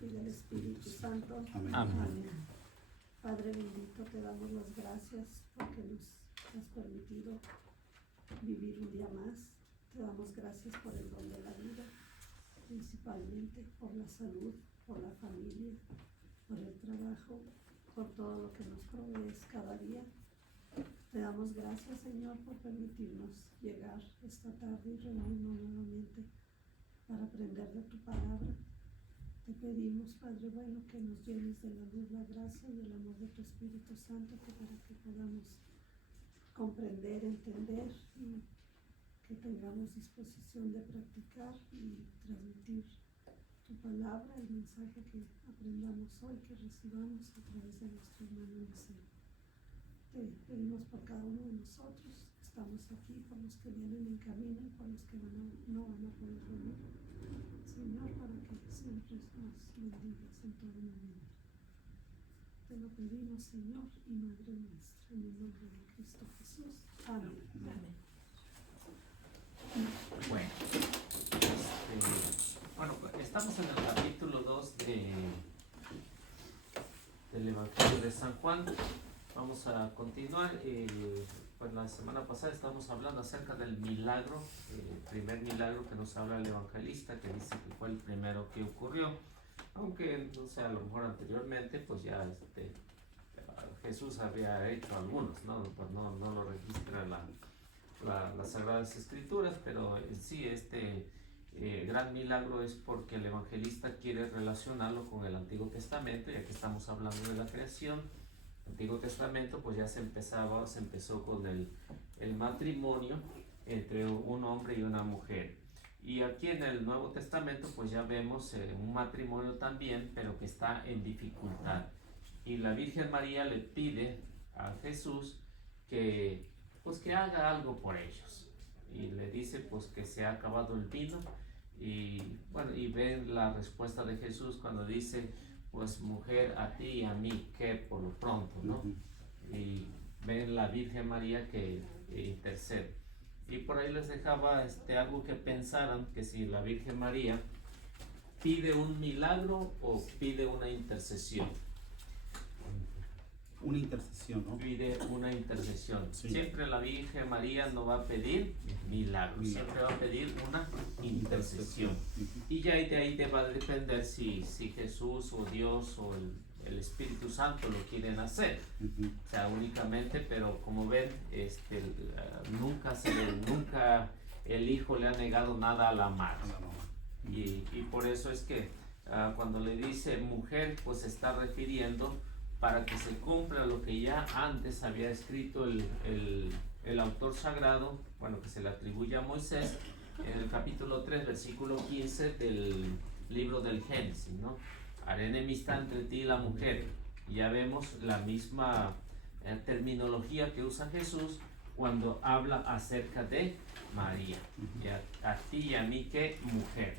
y del Espíritu Santo. Amén. Amén. Padre bendito, te damos las gracias porque nos has permitido vivir un día más. Te damos gracias por el don de la vida, principalmente por la salud, por la familia, por el trabajo, por todo lo que nos provees cada día. Te damos gracias, Señor, por permitirnos llegar esta tarde y reunirnos nuevamente para aprender de tu palabra. Te pedimos, Padre bueno, que nos llenes de la luz, la gracia y el amor de tu Espíritu Santo, para que podamos comprender, entender y que tengamos disposición de practicar y transmitir tu palabra, el mensaje que aprendamos hoy, que recibamos a través de nuestro hermano Eliseo. Te pedimos por cada uno de nosotros, estamos aquí, por los que vienen en camino y por los que no van a poder venir, Señor, para que siempre nos bendigas en todo momento. Te lo pedimos, Señor y Madre nuestra, en el nombre de Cristo Jesús. Amén. Amén. Bueno, estamos en el capítulo 2 del Evangelio de San Juan. Vamos a continuar. Pues la semana pasada estábamos hablando acerca del milagro, el primer milagro que nos habla el evangelista, que dice que fue el primero que ocurrió, aunque no sé, a lo mejor anteriormente pues ya Jesús había hecho algunos, ¿no? Pues no lo registra las Sagradas Escrituras, pero en sí gran milagro es porque el evangelista quiere relacionarlo con el Antiguo Testamento, ya que estamos hablando de la creación. Antiguo Testamento pues ya se empezó con el matrimonio entre un hombre y una mujer, y aquí en el Nuevo Testamento pues ya vemos un matrimonio también, pero que está en dificultad, y la Virgen María le pide a Jesús que haga algo por ellos, y le dice pues que se ha acabado el vino, y bueno, y ven la respuesta de Jesús cuando dice pues mujer, a ti y a mí, que por lo pronto, ¿no? Y ven la Virgen María que intercede. Y por ahí les dejaba algo que pensaran, que si la Virgen María pide un milagro o pide una intercesión. Una intercesión, ¿no? Pide una intercesión. Sí. Siempre la Virgen María no va a pedir milagros, siempre va a pedir una intercesión. Y ya de ahí te va a depender si Jesús o Dios o el Espíritu Santo lo quieren hacer. O sea, únicamente, pero como ven, nunca el Hijo le ha negado nada a la madre. Y por eso es que cuando le dice mujer, pues se está refiriendo para que se cumpla lo que ya antes había escrito el autor sagrado, bueno, que se le atribuye a Moisés, en el capítulo 3, versículo 15 del libro del Génesis, ¿no? Haré enemistad entre ti y la mujer. Y ya vemos la misma terminología que usa Jesús cuando habla acerca de María. A ti y a mí, ¿qué? Mujer.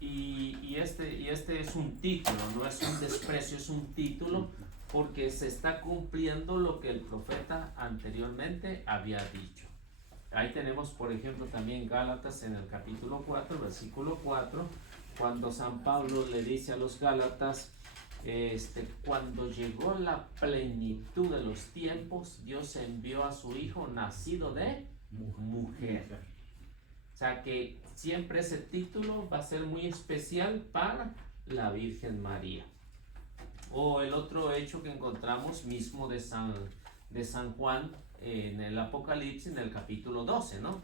Y este es un título, no es un desprecio, es un título, porque se está cumpliendo lo que el profeta anteriormente había dicho. Ahí tenemos, por ejemplo, también Gálatas en el capítulo 4, versículo 4, cuando San Pablo le dice a los Gálatas, cuando llegó la plenitud de los tiempos, Dios envió a su Hijo nacido de mujer. O sea que siempre ese título va a ser muy especial para la Virgen María. O el otro hecho que encontramos mismo de San Juan en el Apocalipsis, en el capítulo 12, ¿no?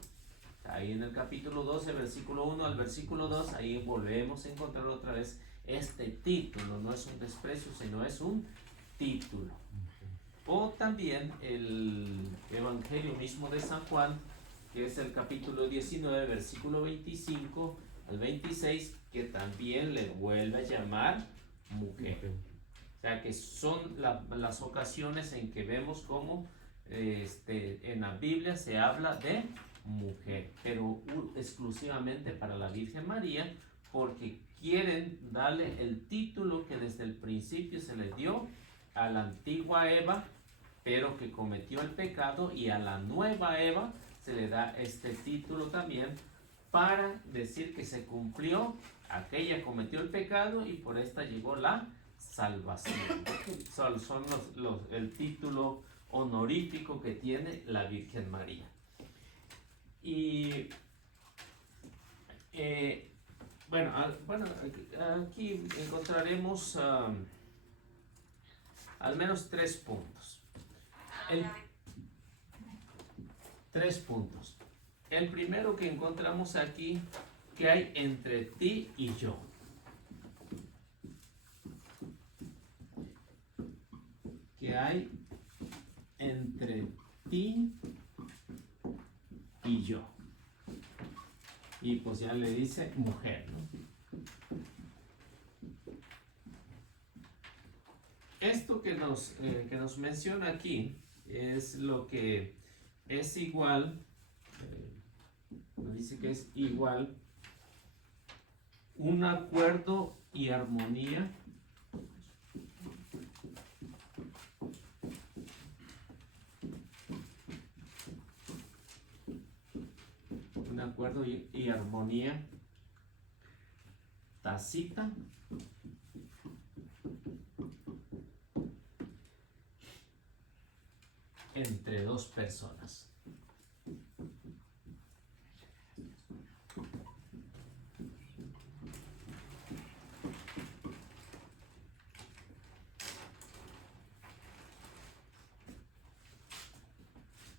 Ahí en el capítulo 12, versículo 1 al versículo 2, ahí volvemos a encontrar otra vez este título. No es un desprecio, sino es un título. O también el Evangelio mismo de San Juan, que es el capítulo 19, versículo 25 al 26, que también le vuelve a llamar mujer. O sea que son las ocasiones en que vemos cómo en la Biblia se habla de mujer, pero exclusivamente para la Virgen María, porque quieren darle el título que desde el principio se le dio a la antigua Eva, pero que cometió el pecado, y a la nueva Eva se le da este título también para decir que se cumplió, aquella cometió el pecado y por esta llegó la salvación. Son el título honorífico que tiene la Virgen María. Y bueno, aquí encontraremos al menos 3 puntos. 3 puntos. El primero que encontramos aquí, que hay entre ti y yo. Que hay entre ti y yo. Y pues ya le dice mujer, ¿no? Esto que nos menciona aquí es lo que es igual, dice que es igual un acuerdo y armonía y armonía tácita entre 2 personas.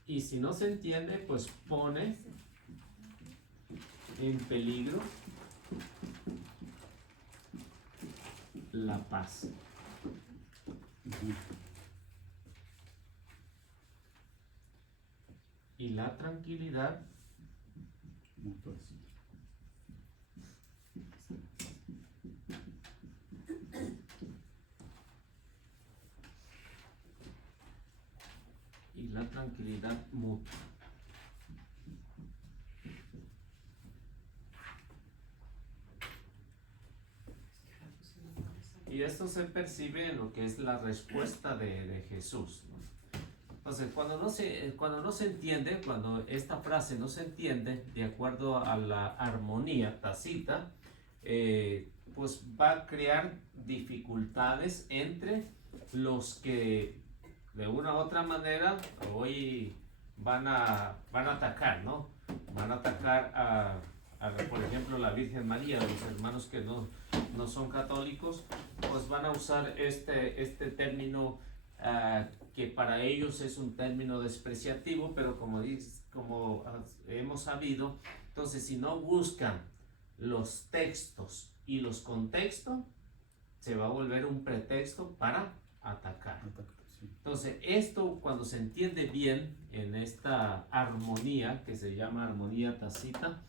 Y si no se entiende, pues pone en peligro la paz. Y la tranquilidad mutua. Y esto se percibe en lo que es la respuesta de Jesús, ¿no? Entonces, cuando no se entiende, cuando esta frase no se entiende de acuerdo a la armonía tácita, pues va a crear dificultades entre los que de una u otra manera hoy van a atacar, ¿no? Van a atacar por ejemplo, la Virgen María, los hermanos que no son católicos, pues van a usar este término que para ellos es un término despreciativo, pero como hemos sabido, entonces si no buscan los textos y los contextos, se va a volver un pretexto para atacar. Entonces esto, cuando se entiende bien en esta armonía que se llama armonía tácita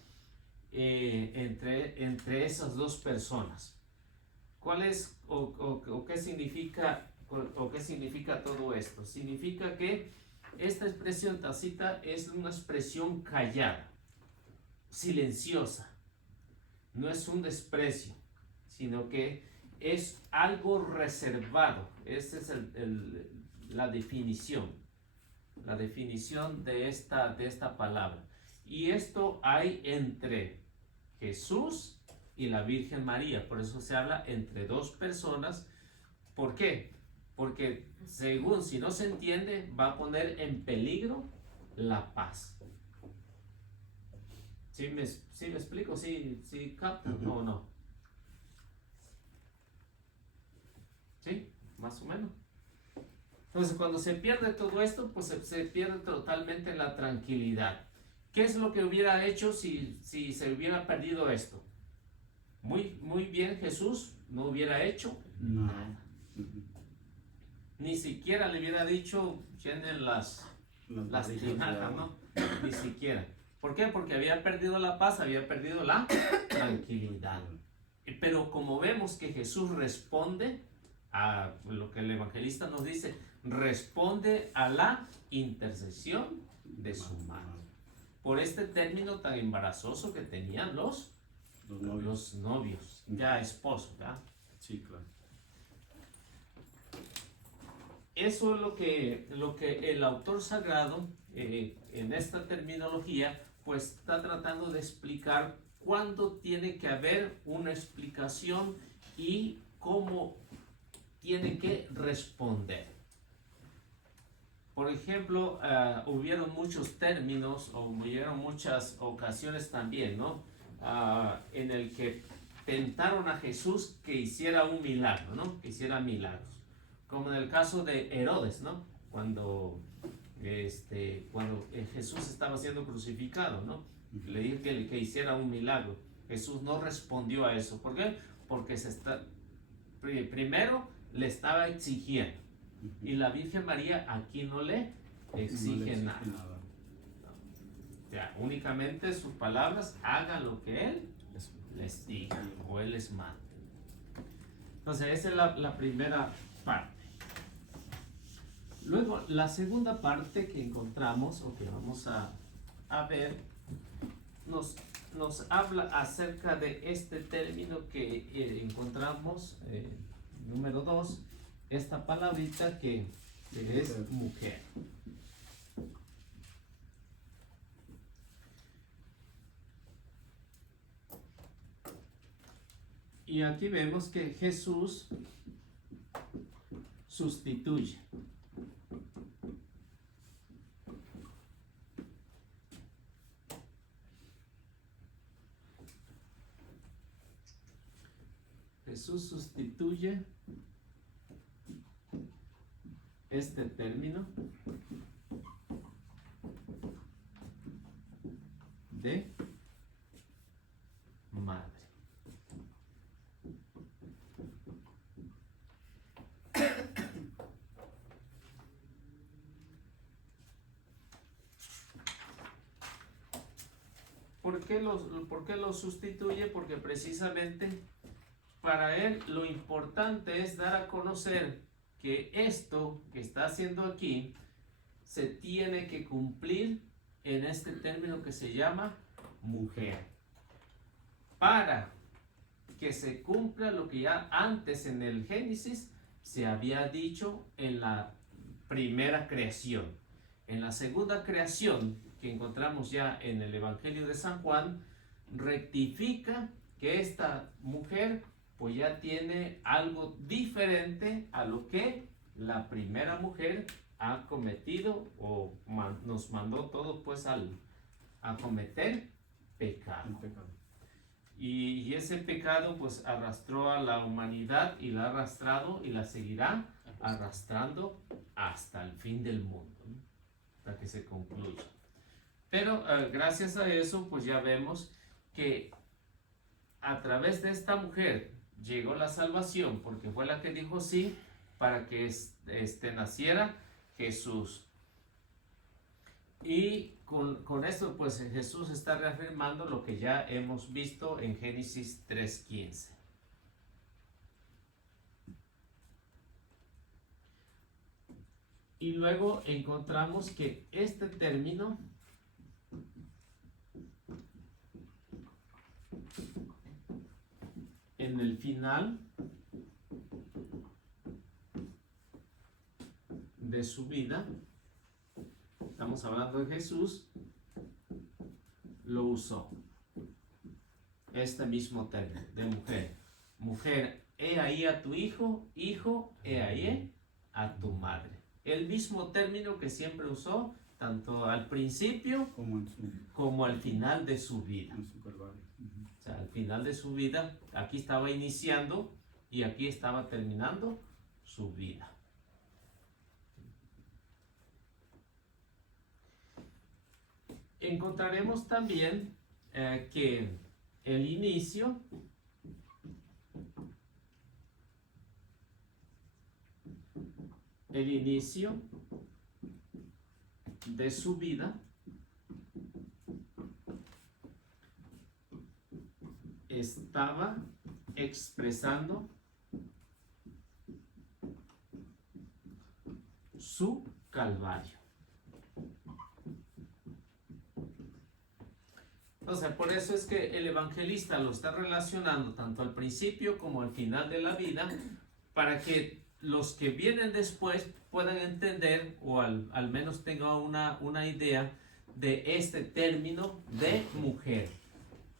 entre esas 2 personas, ¿cuál es o qué significa qué significa todo esto? Significa que esta expresión tácita es una expresión callada, silenciosa. No es un desprecio, sino que es algo reservado. Esa es la definición de esta palabra. Y esto hay entre Jesús y la Virgen María. Por eso se habla entre 2 personas. ¿Por qué? Porque según, si no se entiende, va a poner en peligro la paz. ¿Sí me explico? ¿Sí captan o no? ¿Sí? Más o menos. Entonces, cuando se pierde todo esto, pues se pierde totalmente la tranquilidad. ¿Qué es lo que hubiera hecho si se hubiera perdido esto? Muy bien, Jesús no hubiera hecho nada. Ni siquiera le hubiera dicho, llenen las tinajas, ¿no? Ni siquiera. ¿Por qué? Porque había perdido la paz, había perdido la tranquilidad. Pero como vemos que Jesús responde a lo que el evangelista nos dice, responde a la intercesión de su madre. Por este término tan embarazoso que tenían los novios, ya esposos, ¿verdad? Sí, claro. Eso es lo que el autor sagrado en esta terminología pues está tratando de explicar cuándo tiene que haber una explicación y cómo tiene que responder. Por ejemplo, hubieron muchos términos o hubieron muchas ocasiones también, ¿no? En el que tentaron a Jesús que hiciera un milagro, ¿no? Que hiciera milagros. Como en el caso de Herodes, ¿no? Cuando Jesús estaba siendo crucificado, ¿no? Le dijo que hiciera un milagro. Jesús no respondió a eso. ¿Por qué? Porque primero le estaba exigiendo. Y la Virgen María aquí no le exige nada. O sea, únicamente sus palabras, hagan lo que Él les diga o Él les mande. Entonces, esa es la primera parte. Luego, la segunda parte que encontramos o que vamos a ver, nos habla acerca de este término que encontramos, número 2, esta palabrita que es mujer. Y aquí vemos que Jesús sustituye. Jesús sustituye este término de madre. ¿Por qué lo sustituye? Porque precisamente para él lo importante es dar a conocer que esto que está haciendo aquí se tiene que cumplir en este término que se llama mujer. Para que se cumpla lo que ya antes en el Génesis se había dicho en la primera creación. En la segunda creación que encontramos ya en el Evangelio de San Juan, rectifica que esta mujer pues ya tiene algo diferente a lo que la primera mujer ha cometido o nos mandó todo pues a cometer pecado. Y ese pecado pues arrastró a la humanidad y la ha arrastrado y la seguirá arrastrando hasta el fin del mundo, ¿no? Hasta que se concluya. Pero gracias a eso pues ya vemos que a través de esta mujer llegó la salvación, porque fue la que dijo sí para que naciera Jesús. Y con esto pues Jesús está reafirmando lo que ya hemos visto en Génesis 3:15. Y luego encontramos que este término en el final de su vida, estamos hablando de Jesús, lo usó. Este mismo término de mujer. Mujer, he ahí a tu hijo, hijo, he ahí a tu madre. El mismo término que siempre usó, tanto al principio como al final de su vida. O sea, al final de su vida, aquí estaba iniciando y aquí estaba terminando su vida. Encontraremos también que el inicio de su vida estaba expresando su calvario. Entonces, por eso es que el evangelista lo está relacionando tanto al principio como al final de la vida, para que los que vienen después puedan entender o al menos tengan una idea de este término de mujer.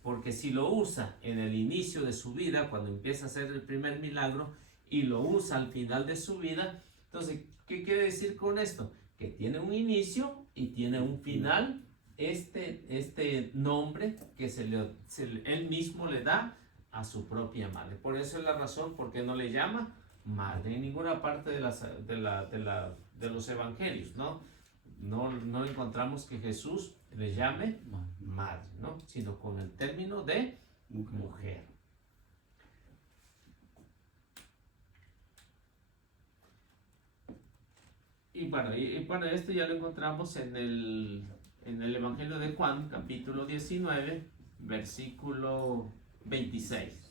porque si lo usa en el inicio de su vida, cuando empieza a hacer el primer milagro, y lo usa al final de su vida, entonces, ¿qué quiere decir con esto? Que tiene un inicio y tiene un final, este nombre que él mismo le da a su propia madre. Por eso es la razón por qué no le llama madre en ninguna parte de los evangelios, ¿no? No encontramos que Jesús le llame madre, ¿no? Sino con el término de mujer. Y para esto ya lo encontramos en el Evangelio de Juan, capítulo 19, versículo 26.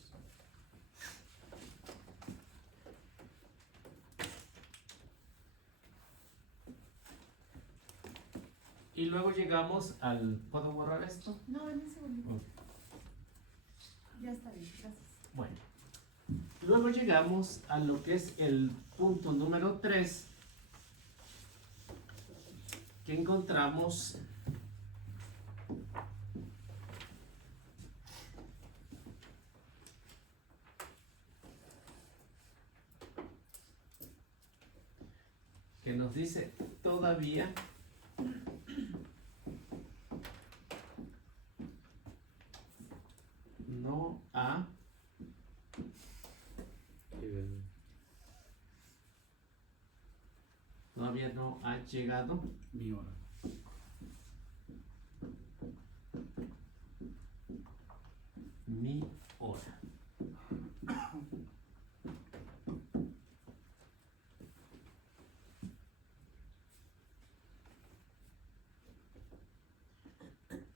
Y luego llegamos al... ¿Puedo borrar esto? No, en ese momento. Ok. Ya está bien, gracias. Bueno, luego llegamos a lo que es el punto número 3, que encontramos que nos dice todavía no ha todavía no ha llegado mi hora. mi hora.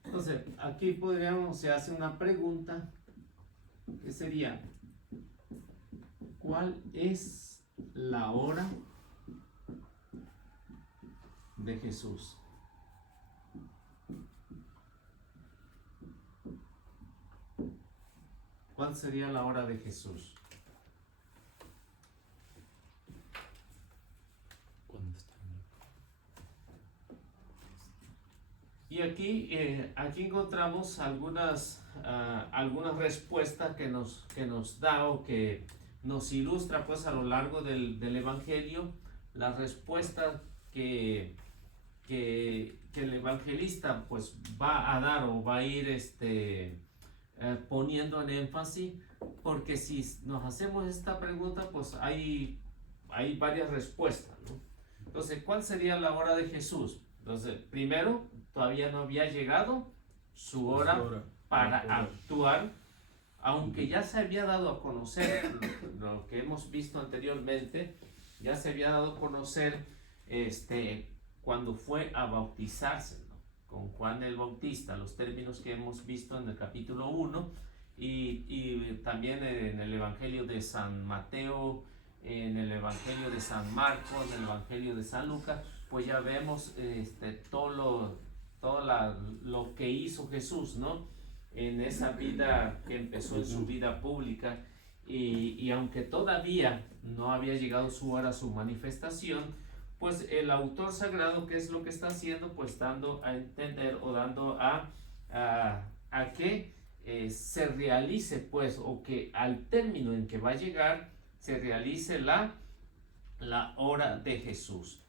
Entonces, aquí se hace una pregunta que sería, ¿cuál es la hora de Jesús? ¿Cuál sería la hora de Jesús? Y aquí encontramos algunas respuestas que nos da o que nos ilustra pues a lo largo del Evangelio, las respuestas que el evangelista pues va a dar o va a ir poniendo en énfasis, porque si nos hacemos esta pregunta pues hay varias respuestas, ¿no? Entonces, ¿cuál sería la hora de Jesús? Entonces, primero, todavía no había llegado su hora para actuar, aunque ya se había dado a conocer lo que hemos visto anteriormente, ya se había dado a conocer cuando fue a bautizarse, ¿no? Con Juan el Bautista, los términos que hemos visto en el capítulo 1 y también en el Evangelio de San Mateo, en el Evangelio de San Marcos, en el Evangelio de San Lucas, pues ya vemos todo lo que hizo Jesús, ¿no? En esa vida que empezó en su vida pública y aunque todavía no había llegado su hora, su manifestación, pues el autor sagrado, ¿qué es lo que está haciendo? Pues dando a entender o dando a que se realice, pues, o que al término en que va a llegar, se realice la hora de Jesús.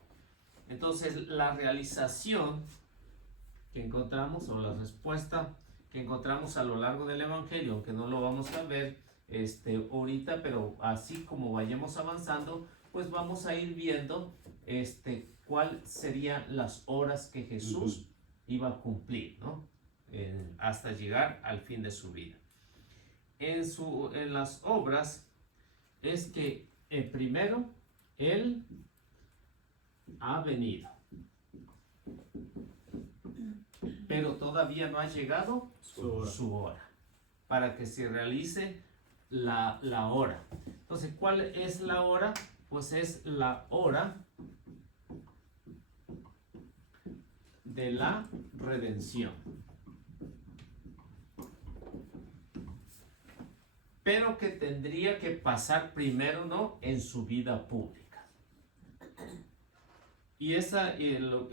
Entonces, la realización que encontramos, o la respuesta que encontramos a lo largo del Evangelio, aunque no lo vamos a ver ahorita, pero así como vayamos avanzando, pues vamos a ir viendo cuál serían las horas que Jesús iba a cumplir, ¿no? Hasta llegar al fin de su vida. En las obras es que primero Él ha venido, pero todavía no ha llegado su hora para que se realice la hora. Entonces, ¿cuál es la hora? Pues es la hora de la redención. Pero que tendría que pasar primero, ¿no? En su vida pública. Y esa en lo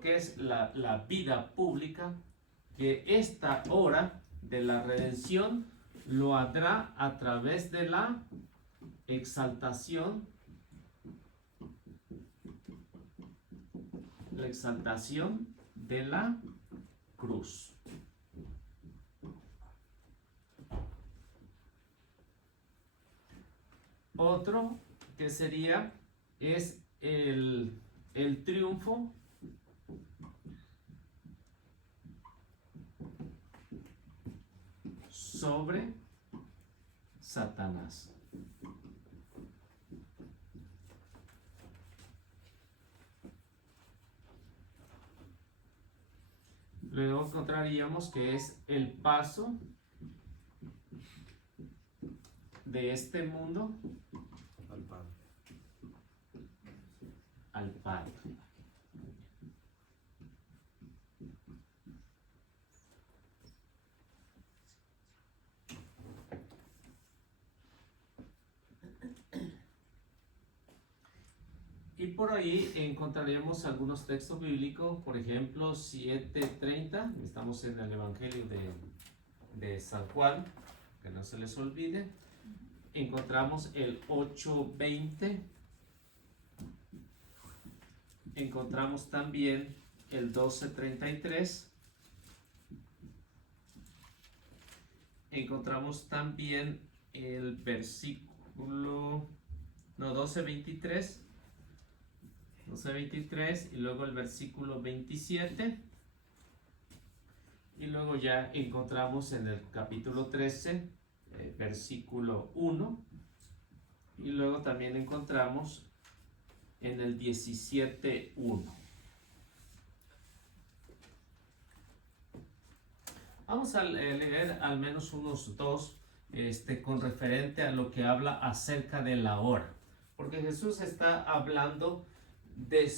que es la vida pública que esta hora de la redención lo hará a través de la exaltación de la cruz. Otro que sería es el triunfo sobre Satanás. Luego encontraríamos que es el paso de este mundo al Padre. al Padre. Y por ahí encontraremos algunos textos bíblicos, por ejemplo 7:30, estamos en el Evangelio de San Juan, que no se les olvide. Encontramos el 8:20, encontramos también el 12:33, encontramos también el versículo, no, 12:23, y luego el versículo 27, y luego ya encontramos en el capítulo 13, versículo 1, y luego también encontramos en el 17:1. Vamos a leer al menos unos dos con referente a lo que habla acerca de la hora, porque Jesús está hablando de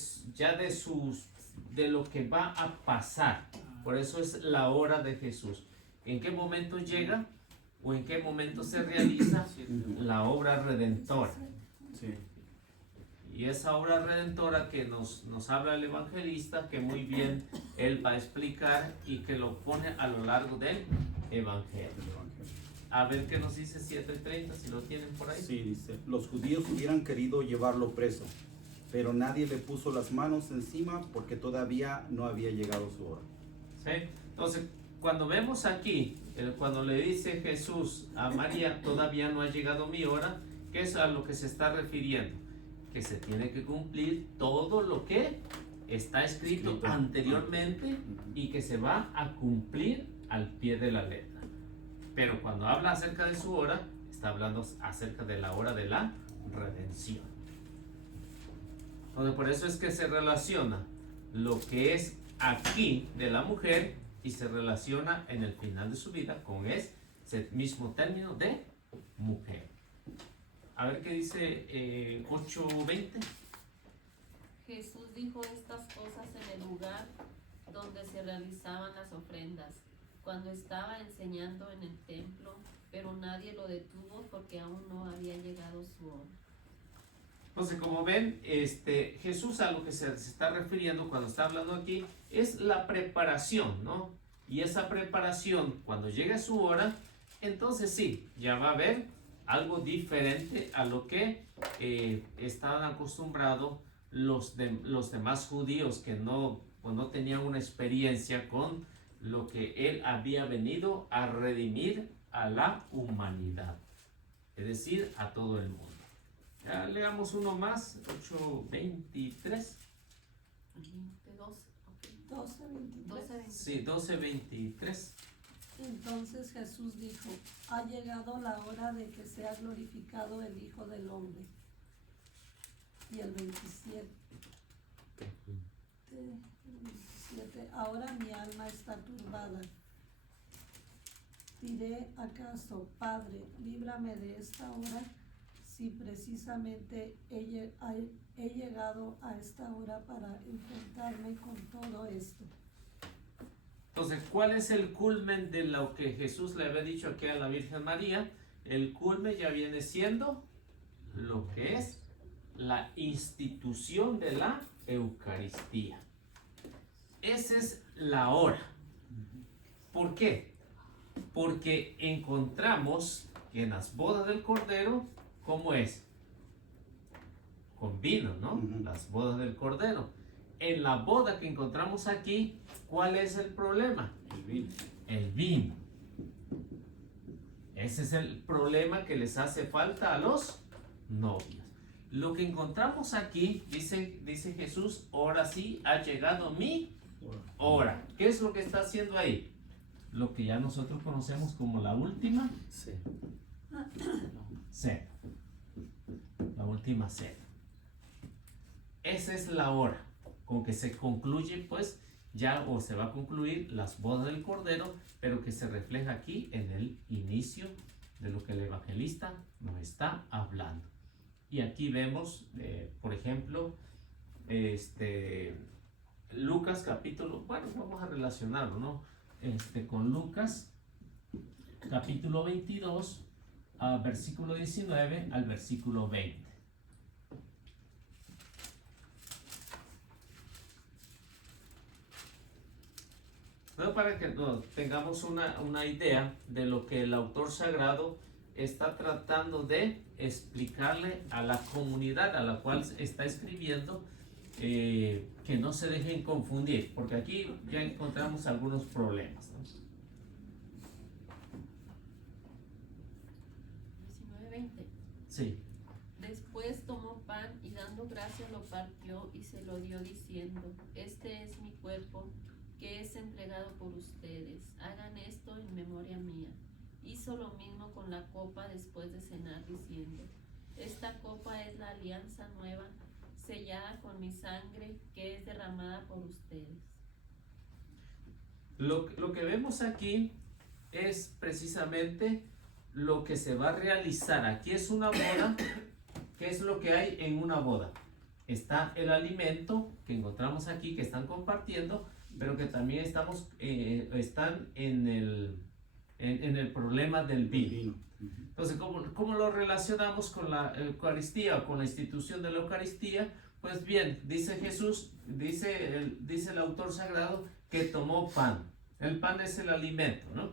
lo que va a pasar. Por eso es la hora de Jesús. ¿En qué momento llega o en qué momento se realiza la obra redentora? Sí. Y esa obra redentora que nos habla el evangelista, que muy bien él va a explicar y que lo pone a lo largo del evangelio. A ver qué nos dice 7:30, si lo tienen por ahí. Sí, dice, los judíos hubieran querido llevarlo preso, pero nadie le puso las manos encima porque todavía no había llegado su hora. ¿Sí? Entonces, cuando vemos aquí, cuando le dice Jesús a María, todavía no ha llegado mi hora, ¿qué es a lo que se está refiriendo? Que se tiene que cumplir todo lo que está escrito anteriormente y que se va a cumplir al pie de la letra. Pero cuando habla acerca de su hora, está hablando acerca de la hora de la redención. Entonces, por eso es que se relaciona lo que es aquí de la mujer y se relaciona en el final de su vida con ese mismo término de mujer. A ver qué dice 8:20. Jesús dijo estas cosas en el lugar donde se realizaban las ofrendas, cuando estaba enseñando en el templo, pero nadie lo detuvo porque aún no había llegado su hora. Entonces, como ven, Jesús a lo que se está refiriendo cuando está hablando aquí es la preparación, ¿no? Y esa preparación, cuando llegue su hora, entonces sí, ya va a haber algo diferente a lo que estaban acostumbrados los demás judíos que no tenían una experiencia con lo que él había venido a redimir a la humanidad, es decir, a todo el mundo. Ya leamos uno más, 8:23. 12:23. Sí, 12:23. Entonces Jesús dijo, ha llegado la hora de que sea glorificado el Hijo del Hombre. Y el 27, ahora mi alma está turbada. Diré acaso, Padre, líbrame de esta hora, si precisamente he llegado a esta hora para enfrentarme con todo esto. Entonces, ¿cuál es el culmen de lo que Jesús le había dicho aquí a la Virgen María? El culmen ya viene siendo lo que es la institución de la Eucaristía. Esa es la hora. ¿Por qué? Porque encontramos que en las bodas del Cordero, ¿cómo es? Con vino, ¿no? Ujú. Las bodas del Cordero. En la boda que encontramos aquí, ¿cuál es el problema? El vino. El vino. Ese es el problema que les hace falta a los novios. Lo que encontramos aquí, dice Jesús, ahora sí ha llegado mi hora. ¿Qué es lo que está haciendo ahí? Lo que ya nosotros conocemos como la última Sí. cena. La última cena. Esa es la hora con que se concluye, pues, ya o se va a concluir las bodas del Cordero, pero que se refleja aquí en el inicio de lo que el evangelista nos está hablando. Y aquí vemos, por ejemplo, Lucas capítulo, bueno, vamos a relacionarlo, ¿no? Con Lucas capítulo 22, versículo 19 al versículo 20. Bueno, para que tengamos una idea de lo que el autor sagrado está tratando de explicarle a la comunidad a la cual está escribiendo, que no se dejen confundir, porque aquí ya encontramos algunos problemas, ¿no? 19:20. Sí. Después tomó pan y dando gracias lo partió y se lo dio diciendo: Este es mi cuerpo que es entregado por ustedes. Hagan esto en memoria mía. Hizo lo mismo con la copa después de cenar diciendo: Esta copa es la alianza nueva, sellada con mi sangre que es derramada por ustedes. Lo que vemos aquí es precisamente lo que se va a realizar. Aquí es una boda. ¿Qué es lo que hay en una boda? Está el alimento que encontramos aquí, que están compartiendo, pero que también están en el problema del vino. Entonces, ¿cómo lo relacionamos con la Eucaristía o con la institución de la Eucaristía? Pues bien, dice Jesús, dice el autor sagrado, que tomó pan. El pan es el alimento, ¿no?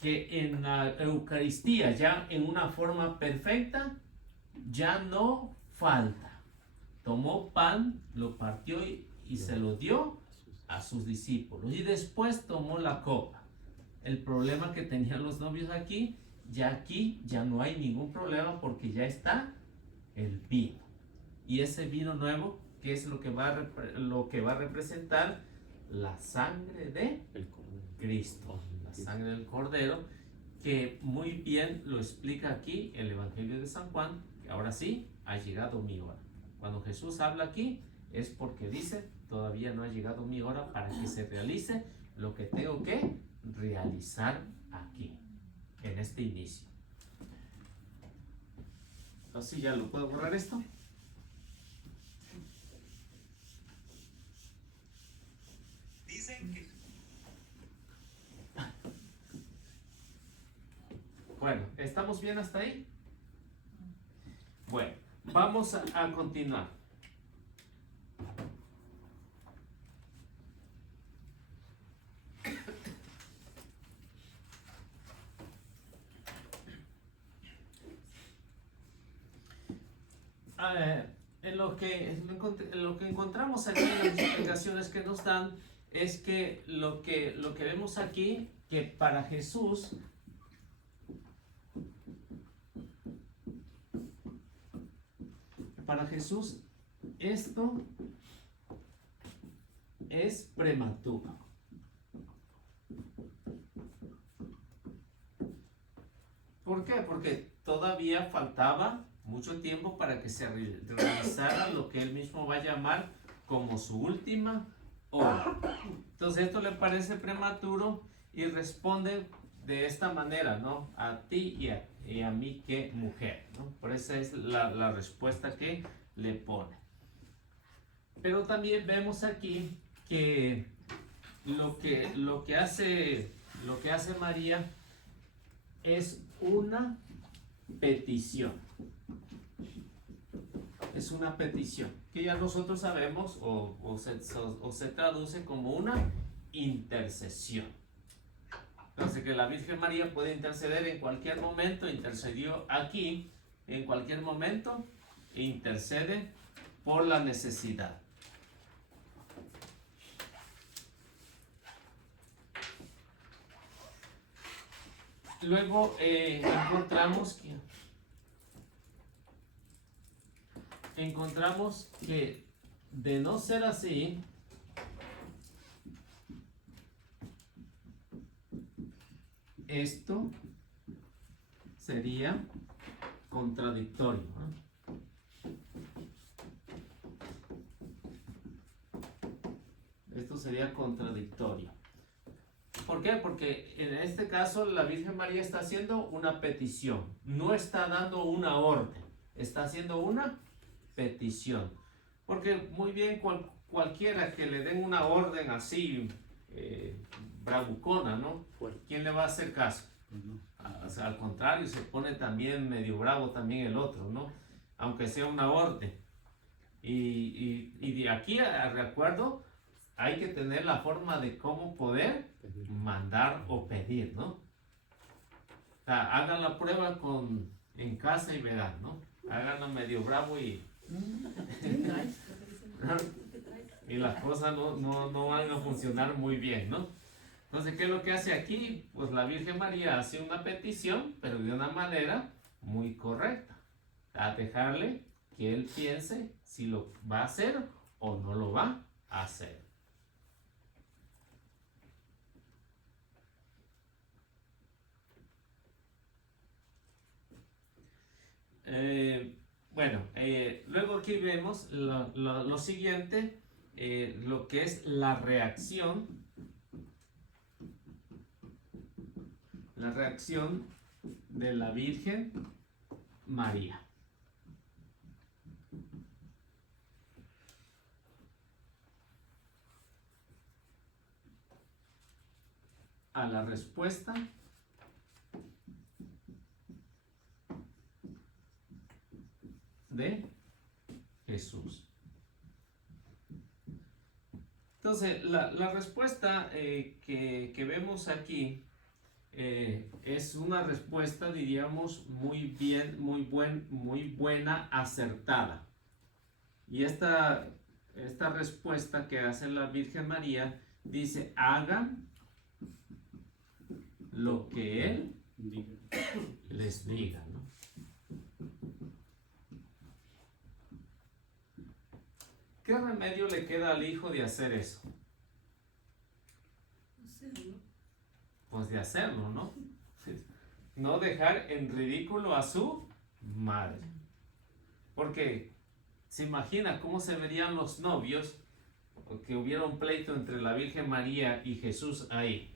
Que en la Eucaristía, ya en una forma perfecta, ya no falta. Tomó pan, lo partió y se lo dio a sus discípulos. Y después tomó la copa. El problema que tenían los novios aquí ya no hay ningún problema, porque ya está el vino. Y ese vino nuevo, ¿qué es lo que va a representar? La sangre de Cristo, la sangre del Cordero, que muy bien lo explica aquí el Evangelio de San Juan, que ahora sí ha llegado mi hora. Cuando Jesús habla aquí es porque dice: todavía no ha llegado mi hora para que se realice lo que tengo que realizar aquí, en este inicio. Así ya lo puedo borrar esto. Bueno, ¿estamos bien hasta ahí? Bueno, vamos a continuar. En lo que encontramos aquí en las explicaciones que nos dan es que lo que vemos aquí, que para Jesús esto es prematuro. ¿Por qué? Porque todavía faltaba mucho tiempo para que se realizara lo que él mismo va a llamar como su última hora. Entonces esto le parece prematuro y responde de esta manera, ¿no? A ti y a mí, que mujer, ¿no? Por esa es la respuesta que le pone. Pero también vemos aquí que lo que hace María es una petición. Es una petición que ya nosotros sabemos o se traduce como una intercesión. Entonces que la Virgen María puede interceder en cualquier momento, intercedió aquí, en cualquier momento, e intercede por la necesidad. Luego encontramos que de no ser así, esto sería contradictorio, ¿no? Esto sería contradictorio. ¿Por qué? Porque en este caso la Virgen María está haciendo una petición, no está dando una orden, está haciendo una petición. Porque muy bien cualquiera que le den una orden así, bravucona, ¿no? ¿Quién le va a hacer caso? O sea, al contrario, se pone también medio bravo también el otro, ¿no? Aunque sea una orden. Y de aquí a recuerdo, hay que tener la forma de cómo poder mandar o pedir, ¿no? O sea, hagan la prueba en casa y verán, ¿no? Háganlo medio bravo y las cosas no van a funcionar muy bien, ¿no? Entonces, ¿qué es lo que hace aquí? Pues la Virgen María hace una petición, pero de una manera muy correcta. A dejarle que él piense si lo va a hacer o no lo va a hacer. Luego aquí vemos lo siguiente, lo que es la reacción de la Virgen María. A la respuesta de Jesús. Entonces, la respuesta que vemos aquí es una respuesta, diríamos, muy buena, acertada. Y esta respuesta que hace la Virgen María dice: hagan lo que Él les diga, ¿no? ¿Qué remedio le queda al hijo de hacer eso? Pues de hacerlo, ¿no? No dejar en ridículo a su madre. Porque se imagina cómo se verían los novios, que hubiera un pleito entre la Virgen María y Jesús ahí.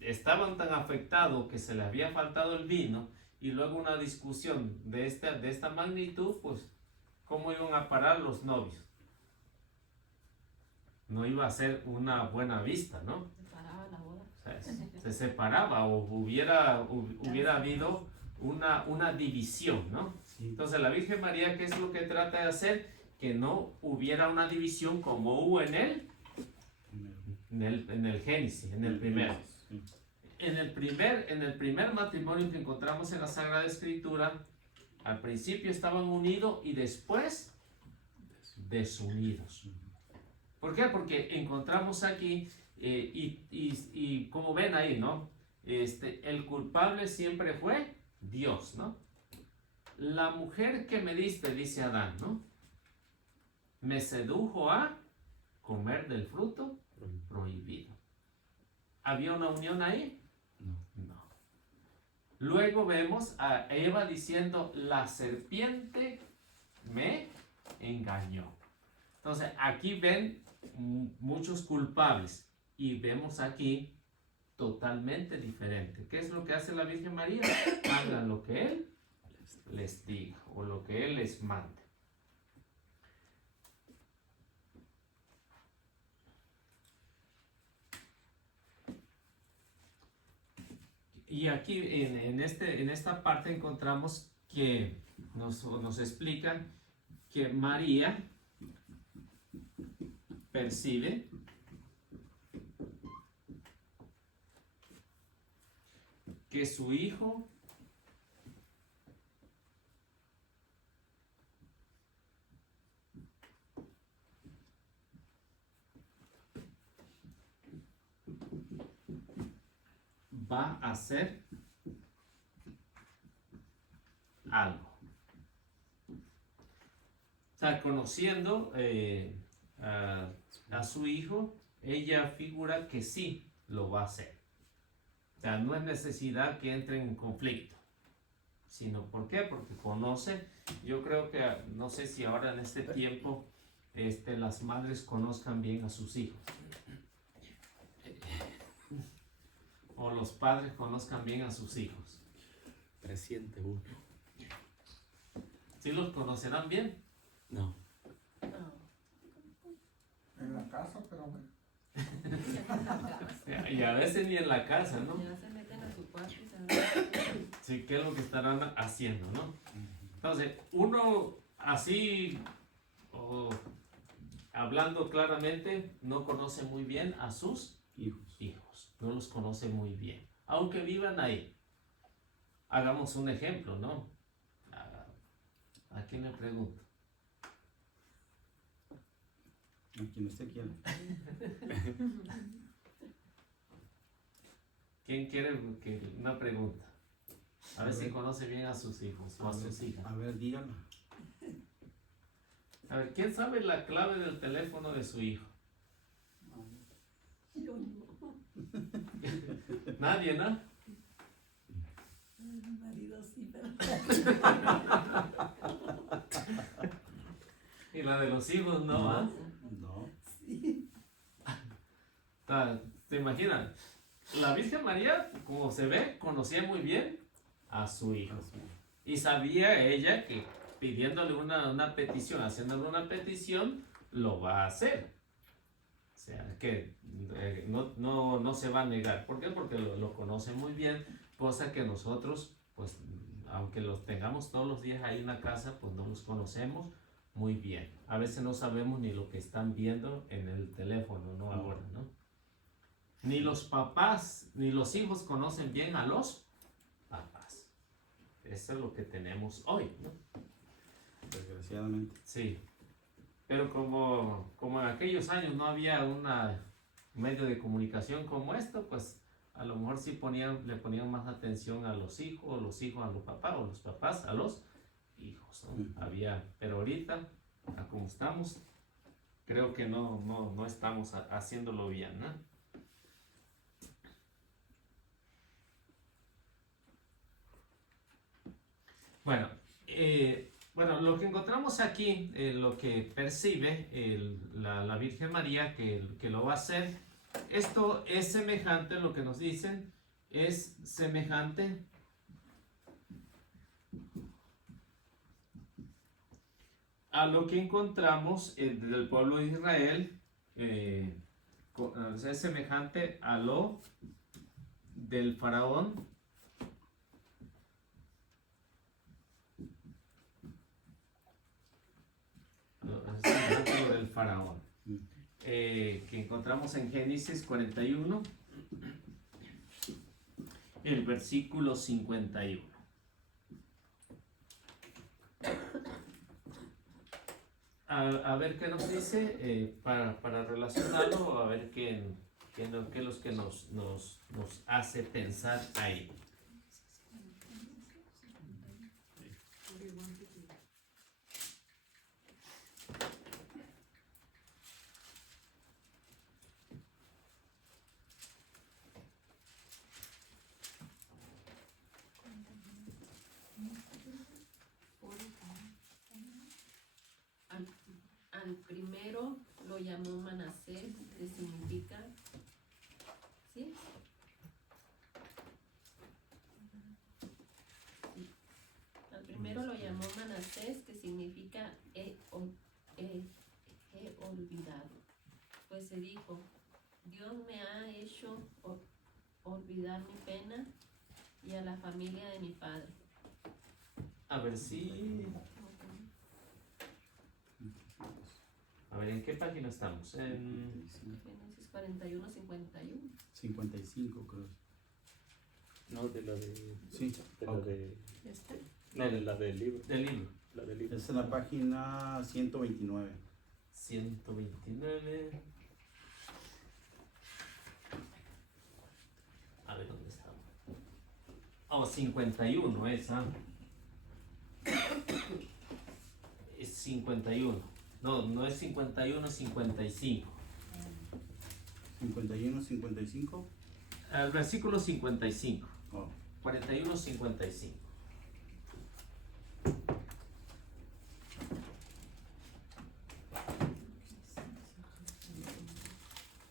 Estaban tan afectados que se les había faltado el vino, y luego una discusión de esta magnitud, pues ¿cómo iban a parar los novios? No iba a ser una buena vista, ¿no? Se paraba la boda. O sea, se separaba o hubiera habido una división, ¿no? Sí. Entonces la Virgen María, ¿qué es lo que trata de hacer? Que no hubiera una división como hubo en el Génesis, en el primero. Sí. En el primer matrimonio que encontramos en la Sagrada Escritura, al principio estaban unidos y después desunidos. ¿Por qué? Porque encontramos aquí, y como ven ahí, ¿no? El culpable siempre fue Dios, ¿no? La mujer que me diste, dice Adán, ¿no? Me sedujo a comer del fruto prohibido. ¿Había una unión ahí? No. Luego vemos a Eva diciendo: la serpiente me engañó. Entonces aquí ven muchos culpables, y vemos aquí totalmente diferente. ¿Qué es lo que hace la Virgen María? Hagan lo que Él les diga o lo que Él les mande. Y aquí en esta parte encontramos que nos explican que María percibe que su hijo va a hacer algo. O sea, conociendo a su hijo, ella figura que sí lo va a hacer. O sea, no es necesidad que entre en conflicto, sino ¿por qué? Porque conoce. Yo creo que, no sé si ahora en este tiempo las madres conozcan bien a sus hijos. O los padres conozcan bien a sus hijos. Presiente uno. ¿Sí los conocerán bien? No. No. En la casa, pero bueno. Y a veces ni en la casa, ¿no? Ya se meten a su cuarto y se van. Sí, ¿qué es lo que estarán haciendo, no? Entonces, uno así, hablando claramente, no conoce muy bien a sus hijos. No los conoce muy bien. Aunque vivan ahí. Hagamos un ejemplo, ¿no? ¿A quién le pregunto? A quien usted quiera. ¿Quién quiere una pregunta? A ver si conoce bien a sus hijos o a sus hijas. A ver, dígala. A ver, ¿quién sabe la clave del teléfono de su hijo? Yo no. Nadie, ¿no? Mi marido sí, pero Y la de los hijos no, ¿ah? No. sí. ¿Te imaginas? La Virgen María, como se ve, conocía muy bien a su hijo. Y sabía ella que pidiéndole una petición, haciéndole una petición, lo va a hacer. O sea, que no se va a negar. ¿Por qué? Porque lo conoce muy bien, cosa que nosotros, pues, aunque los tengamos todos los días ahí en la casa, pues no los conocemos muy bien. A veces no sabemos ni lo que están viendo en el teléfono, ¿no? Ahora, ¿no? Ni los papás, ni los hijos conocen bien a los papás. Eso es lo que tenemos hoy, ¿no? Desgraciadamente. Sí. Pero como en aquellos años no había un medio de comunicación como esto, pues a lo mejor sí le ponían más atención a los hijos a los papás, o los papás a los hijos, ¿no? Pero ahorita, a como estamos, creo que no estamos haciéndolo bien, ¿no? Bueno, lo que encontramos aquí, lo que percibe la Virgen María que lo va a hacer, esto es semejante, lo que nos dicen, es semejante a lo que encontramos del pueblo de Israel, es semejante a lo del faraón. Lo del faraón, que encontramos en Génesis 41, el versículo 51. A ver qué nos dice, para relacionarlo, a ver qué es lo que nos hace pensar ahí. Al primero lo llamó Manasés, que significa, ¿sí? Sí. Al primero lo llamó Manasés, que significa he olvidado. Pues se dijo, Dios me ha hecho olvidar mi pena y a la familia de mi padre. A ver si A ver, ¿en qué página estamos? En... Génesis 41, 51. 55 creo. No, de la de. Sí, De la ok. de. Este. No, de la del libro. Del libro. La del libro. Es en la página 129. 129. A ver, ¿dónde estamos? Oh, 51 es, ¿ah? Es 51. No, no es 51, es 55. 51, 55. El versículo 55. Oh. 41, 55.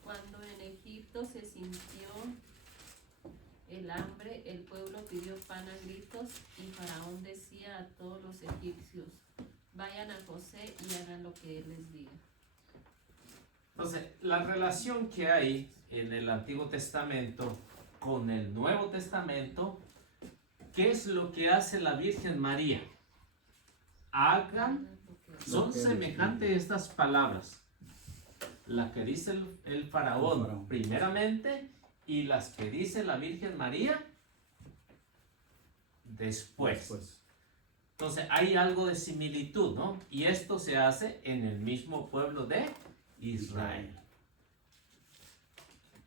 Cuando en Egipto se sintió el hambre, el pueblo pidió pan a gritos y Faraón decía a todos los egipcios, vayan a José y hagan lo que él les diga. Entonces, la relación que hay en el Antiguo Testamento con el Nuevo Testamento, ¿qué es lo que hace la Virgen María? Hagan, son Lo que semejantes estas palabras, la que dice el faraón primeramente y las que dice la Virgen María después. Entonces hay algo de similitud, ¿no? Y esto se hace en el mismo pueblo de Israel.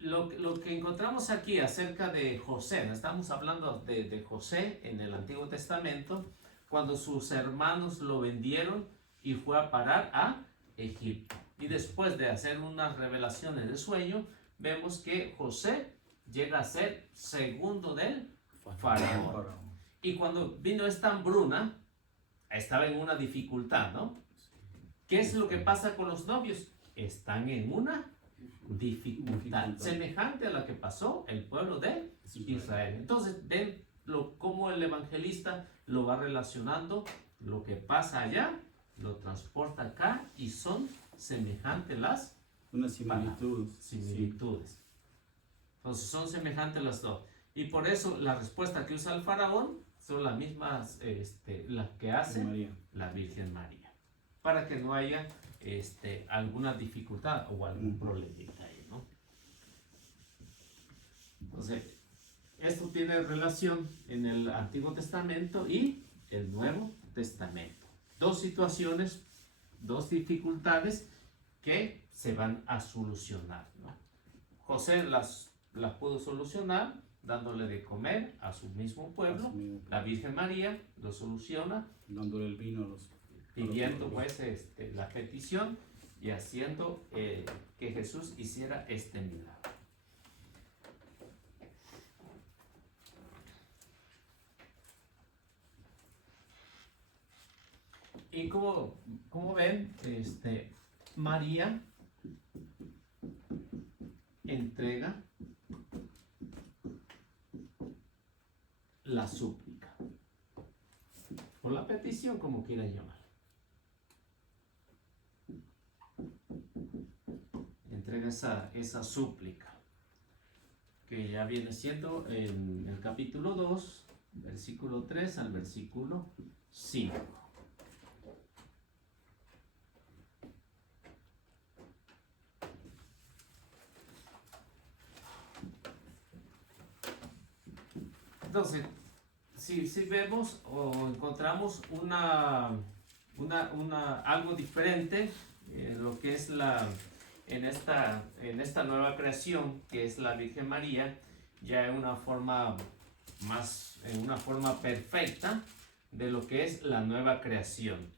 Lo que encontramos aquí acerca de José, ¿no? Estamos hablando de José en el Antiguo Testamento, cuando sus hermanos lo vendieron y fue a parar a Egipto. Y después de hacer unas revelaciones de sueño, vemos que José llega a ser segundo del faraón. Y cuando vino esta hambruna, estaba en una dificultad, ¿no? ¿Qué es lo que pasa con los novios? Están en una dificultad semejante a la que pasó el pueblo de Israel. Entonces, ven cómo el evangelista lo va relacionando, lo que pasa allá, lo transporta acá y son semejantes las Una similitud. similitudes. Entonces, son semejantes las dos. Y por eso la respuesta que usa el faraón son las mismas las que hace María. la Virgen María, para que no haya alguna dificultad o algún problemita ahí, ¿no? Entonces, esto tiene relación en el Antiguo Testamento y el Nuevo Testamento. Dos situaciones, dos dificultades que se van a solucionar, ¿no? José las pudo solucionar dándole de comer a su mismo pueblo. La Virgen María lo soluciona Dándole el vino a los. pidiendo pues la petición y haciendo que Jesús hiciera este milagro. Y como ven, María entrega la súplica o la petición, como quieran llamar. Entrega esa súplica que ya viene siendo en el capítulo 2, versículo 3 al versículo 5. Entonces, si vemos o encontramos algo diferente en lo que es en esta nueva creación que es la Virgen María, ya en una forma perfecta de lo que es la nueva creación.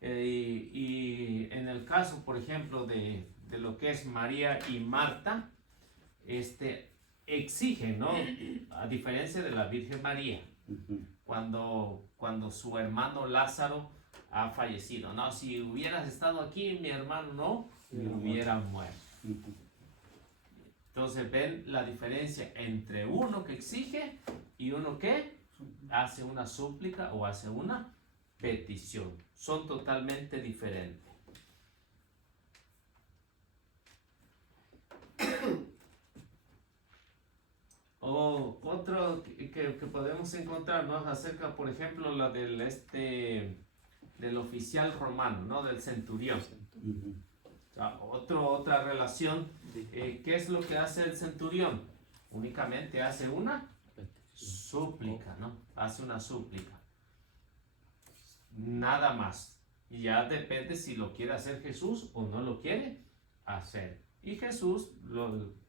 Y en el caso, por ejemplo, de lo que es María y Marta, exige, ¿no? A diferencia de la Virgen María, cuando su hermano Lázaro ha fallecido, no, si hubieras estado aquí, mi hermano no hubiera muerto. Entonces ven la diferencia entre uno que exige y uno que hace una súplica o hace una petición. Son totalmente diferentes. O otro que podemos encontrar, ¿no? Acerca, por ejemplo, la del oficial romano, ¿no? Del centurión. O sea, otra relación. ¿Qué es lo que hace el centurión? Únicamente hace una súplica, ¿no? Hace una súplica. Nada más. Y ya depende si lo quiere hacer Jesús o no lo quiere hacer. Y Jesús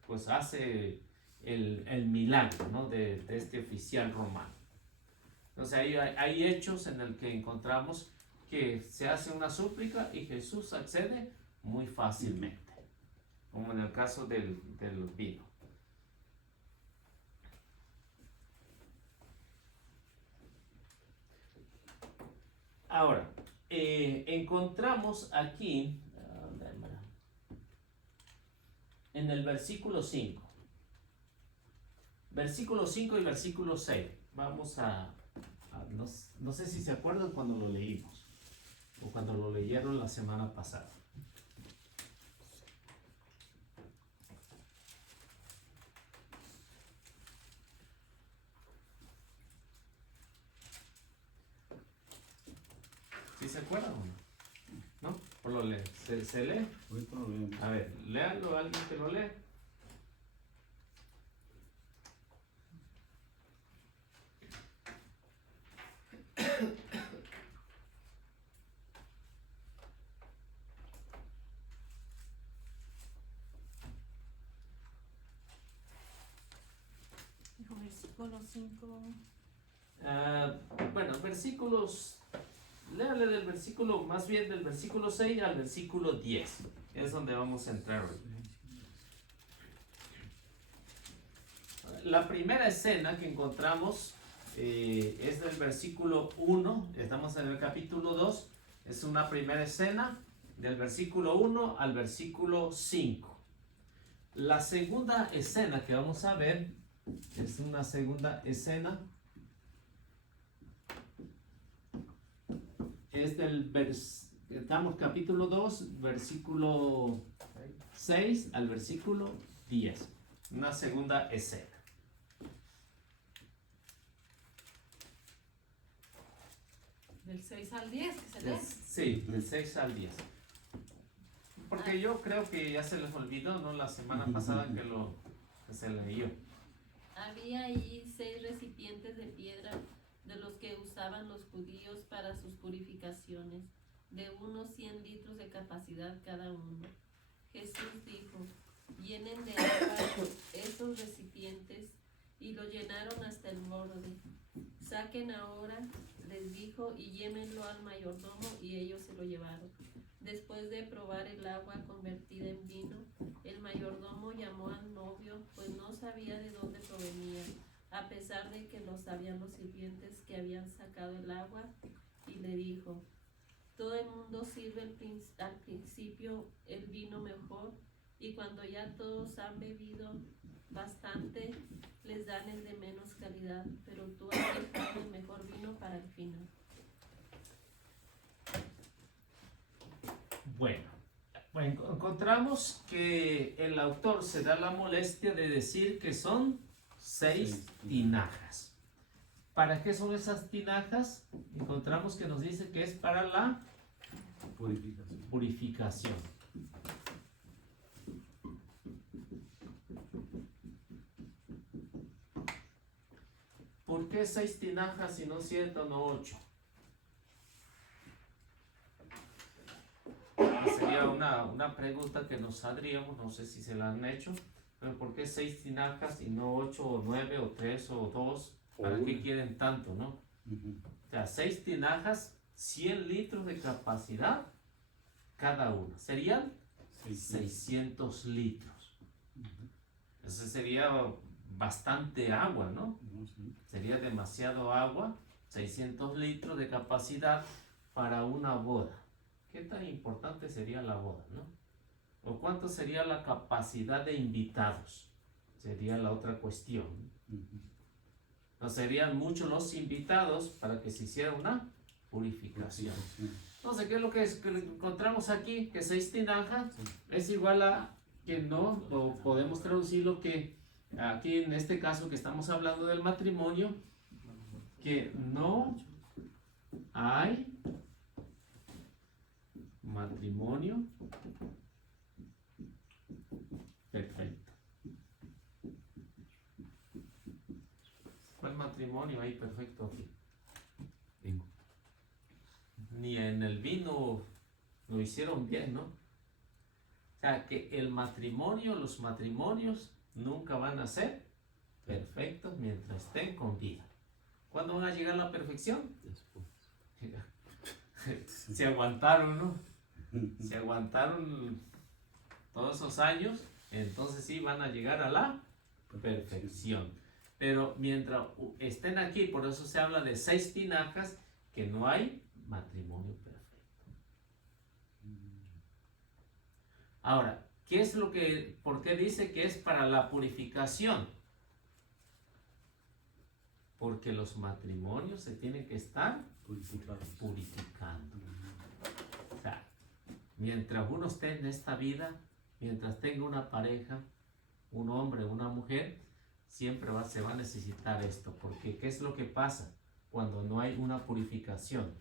pues hace el milagro, ¿no? de este oficial romano. Entonces hay hechos en el que encontramos que se hace una súplica y Jesús accede muy fácilmente, como en el caso del vino. Ahora, encontramos aquí, en el versículo 5, versículo 5 y versículo 6, vamos no sé si se acuerdan cuando lo leímos, o cuando lo leyeron la semana pasada. ¿Sí se acuerdan o no? ¿No? ¿O lo lee? ¿Se lee? Ahorita lo leemos. A ver, léalo, alguien que lo lee. Dijo versículo 5. Bueno, versículos, léale del versículo, más bien del versículo 6 al versículo 10. Es donde vamos a entrar hoy. La primera escena que encontramos es del versículo 1, estamos en el capítulo 2, es una primera escena del versículo 1 al versículo 5. La segunda escena que vamos a ver es una segunda escena, es estamos capítulo 2, versículo 6 al versículo 10, una segunda escena. Del 6 al 10, que se lee. Sí, del 6 al 10. Porque yo creo que ya se les olvidó, ¿no? La semana pasada que se leyó. Había allí 6 recipientes de piedra de los que usaban los judíos para sus purificaciones, de unos 100 litros de capacidad cada uno. Jesús dijo: llenen de agua esos recipientes, y lo llenaron hasta el borde. Saquen ahora, les dijo, y llévenlo al mayordomo, y ellos se lo llevaron. Después de probar el agua convertida en vino, el mayordomo llamó al novio, pues no sabía de dónde provenía, a pesar de que lo sabían los sirvientes que habían sacado el agua, y le dijo: todo el mundo sirve al principio el vino mejor, y cuando ya todos han bebido bastante, les dan el de menos calidad, pero tú has dejado el mejor vino para el final. Bueno, encontramos que el autor se da la molestia de decir que son 6 tinajas. ¿Para qué son esas tinajas? Encontramos que nos dice que es para la purificación. ¿Por qué 6 tinajas y no 7 o no 8? Sería una pregunta que nos saldríamos, no sé si se la han hecho, pero ¿por qué 6 tinajas y no 8 o 9 o 3 o 2? ¿Para qué quieren tanto, no? O sea, 6 tinajas, 100 litros de capacidad cada una. Serían 600 litros. Eso sería bastante agua, ¿no? Sería demasiado agua, 600 litros de capacidad para una boda. ¿Qué tan importante sería la boda, no? ¿O cuánto sería la capacidad de invitados? Sería la otra cuestión. No serían muchos los invitados para que se hiciera una purificación. Entonces, ¿qué es lo que encontramos aquí? Que 6 tinajas es igual a que no, o podemos traducir lo que aquí en este caso que estamos hablando del matrimonio, que no hay matrimonio matrimonio hay perfecto aquí. Bingo. Ni en el vino lo hicieron bien, ¿no? O sea, que el matrimonio, los matrimonios nunca van a ser perfectos mientras estén con vida. ¿Cuándo van a llegar a la perfección? Después. Se aguantaron, ¿no? Se aguantaron todos esos años, entonces sí van a llegar a la perfección. Pero mientras estén aquí, por eso se habla de 6 tinajas, que no hay matrimonio perfecto. Ahora, ¿por qué dice que es para la purificación? Porque los matrimonios se tienen que estar purificando. O sea, mientras uno esté en esta vida, mientras tenga una pareja, un hombre, una mujer, siempre se va a necesitar esto. Porque ¿qué es lo que pasa cuando no hay una purificación?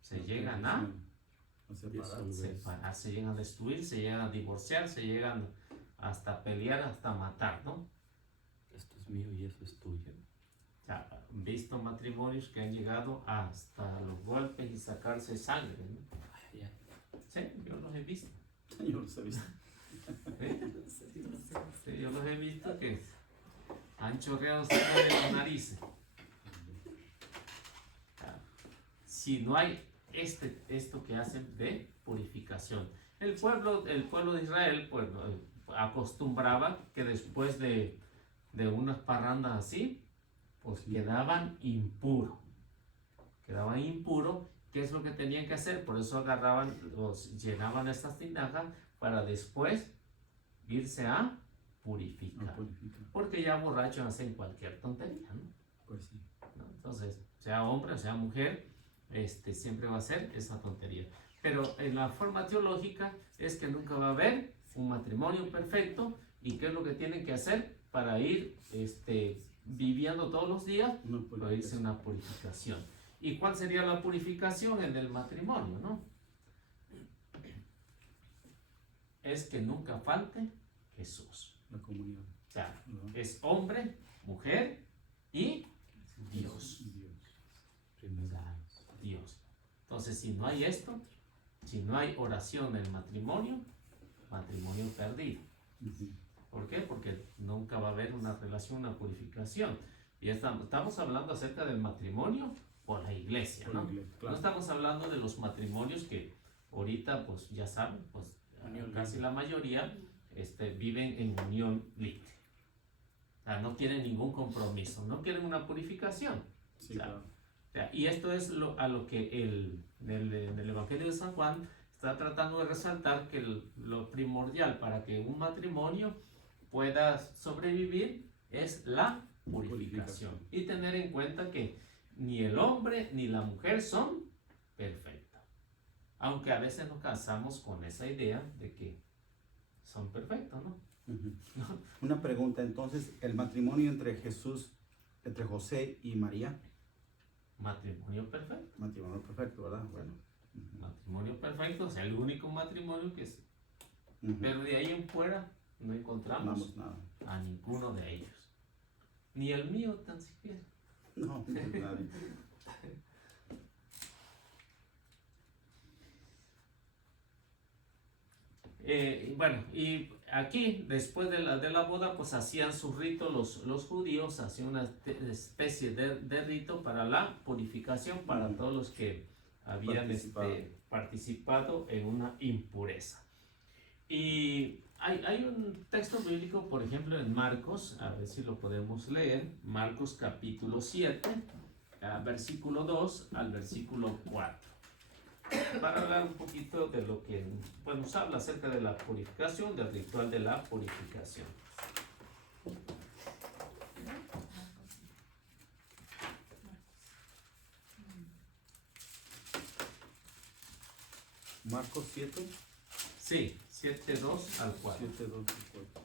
Se llegan a separar, se llegan a destruir, se llegan a divorciar, se llegan hasta pelear, hasta matar, ¿no? Esto es mío y eso es tuyo. O sea, han visto matrimonios que han llegado hasta los golpes y sacarse sangre, ¿no? Ay, ay. Sí, yo los he visto. Yo los he visto. Sí, yo los he visto que han chorreado sangre de la nariz. Si no hay esto que hacen de purificación. El pueblo de Israel pues, acostumbraba que después de unas parrandas así, pues quedaban impuros. Quedaban impuros. ¿Qué es lo que tenían que hacer? Por eso llenaban estas tinajas para después irse a purificar. Porque ya borrachos hacen cualquier tontería, ¿no? Pues sí. ¿No? Entonces, sea hombre o sea mujer, siempre va a ser esa tontería. Pero en la forma teológica es que nunca va a haber un matrimonio perfecto. ¿Y qué es lo que tienen que hacer para ir viviendo todos los días? Para irse a una purificación. ¿Y cuál sería la purificación en el matrimonio, no? Es que nunca falte Jesús. La comunión. O sea, es hombre, mujer y Dios. Primero. Dios. Entonces, si no hay esto, si no hay oración en el matrimonio, matrimonio perdido. ¿Por qué? Porque nunca va a haber una relación, una purificación. Y estamos hablando acerca del matrimonio por la iglesia, ¿no? No estamos hablando de los matrimonios que ahorita, pues ya saben, pues casi la mayoría viven en unión libre. O sea, no quieren ningún compromiso, no quieren una purificación. Sí, O sea, claro. y esto es a lo que en el Evangelio de San Juan está tratando de resaltar, que lo primordial para que un matrimonio pueda sobrevivir es la purificación. Y tener en cuenta que ni el hombre ni la mujer son perfectos. Aunque a veces nos cansamos con esa idea de que son perfectos, ¿no? Una pregunta, entonces, el matrimonio entre José y María, Matrimonio perfecto. matrimonio perfecto, ¿verdad? Bueno. Matrimonio perfecto, o sea, el único matrimonio que es. Pero de ahí en fuera no encontramos nada. a ninguno de ellos. Ni el mío tan siquiera. No, nadie. Bueno, y aquí, después de la boda, pues hacían su rito, los judíos hacían una especie de rito para la purificación para todos los que habían participado en una impureza. Y hay un texto bíblico, por ejemplo, en Marcos, a ver si lo podemos leer, Marcos capítulo 7, versículo 2 al versículo 4. Para hablar un poquito de lo que nos habla acerca de la purificación, del ritual de la purificación. Marcos 7. Sí, 7:2 al 4. 7:2 al 4.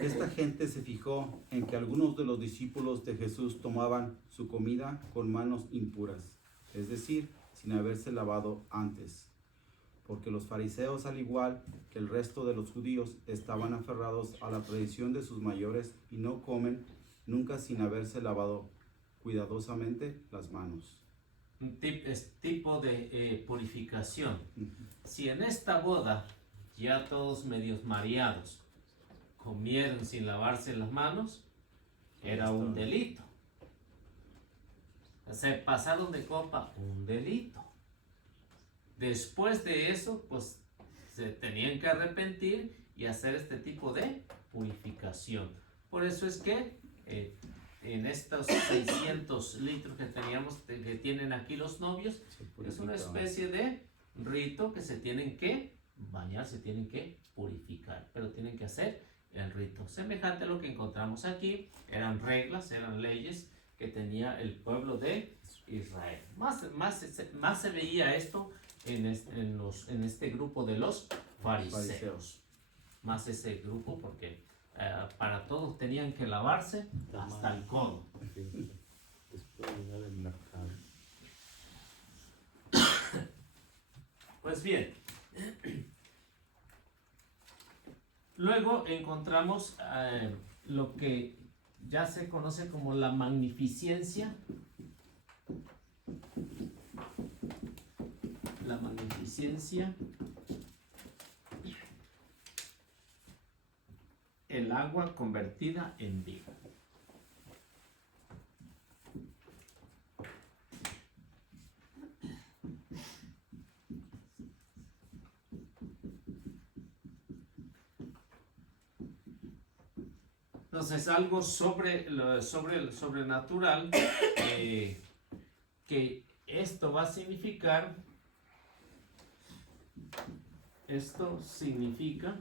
Esta gente se fijó en que algunos de los discípulos de Jesús tomaban su comida con manos impuras, es decir, sin haberse lavado antes. Porque los fariseos, al igual que el resto de los judíos, estaban aferrados a la tradición de sus mayores y no comen nunca sin haberse lavado cuidadosamente las manos. Es tipo de purificación. Ujú. Si en esta boda ya todos medios mareados comieron sin lavarse las manos, era un delito. Se pasaron de copa, un delito. Después de eso, pues se tenían que arrepentir y hacer este tipo de purificación. Por eso es que en estos 600 litros que teníamos, que tienen aquí los novios, es una especie de rito que se tienen que bañar, se tienen que purificar, pero tienen que hacer el rito. Semejante a lo que encontramos aquí, eran reglas, eran leyes que tenía el pueblo de Israel. Más se veía esto en este grupo de los fariseos. Más ese grupo porque para todos tenían que lavarse hasta el codo. Después de dar el mercado. Pues bien, luego encontramos lo que ya se conoce como la magnificencia. La magnificencia, el agua convertida en vino. Entonces, algo sobre el sobrenatural, que esto va a significar, esto significa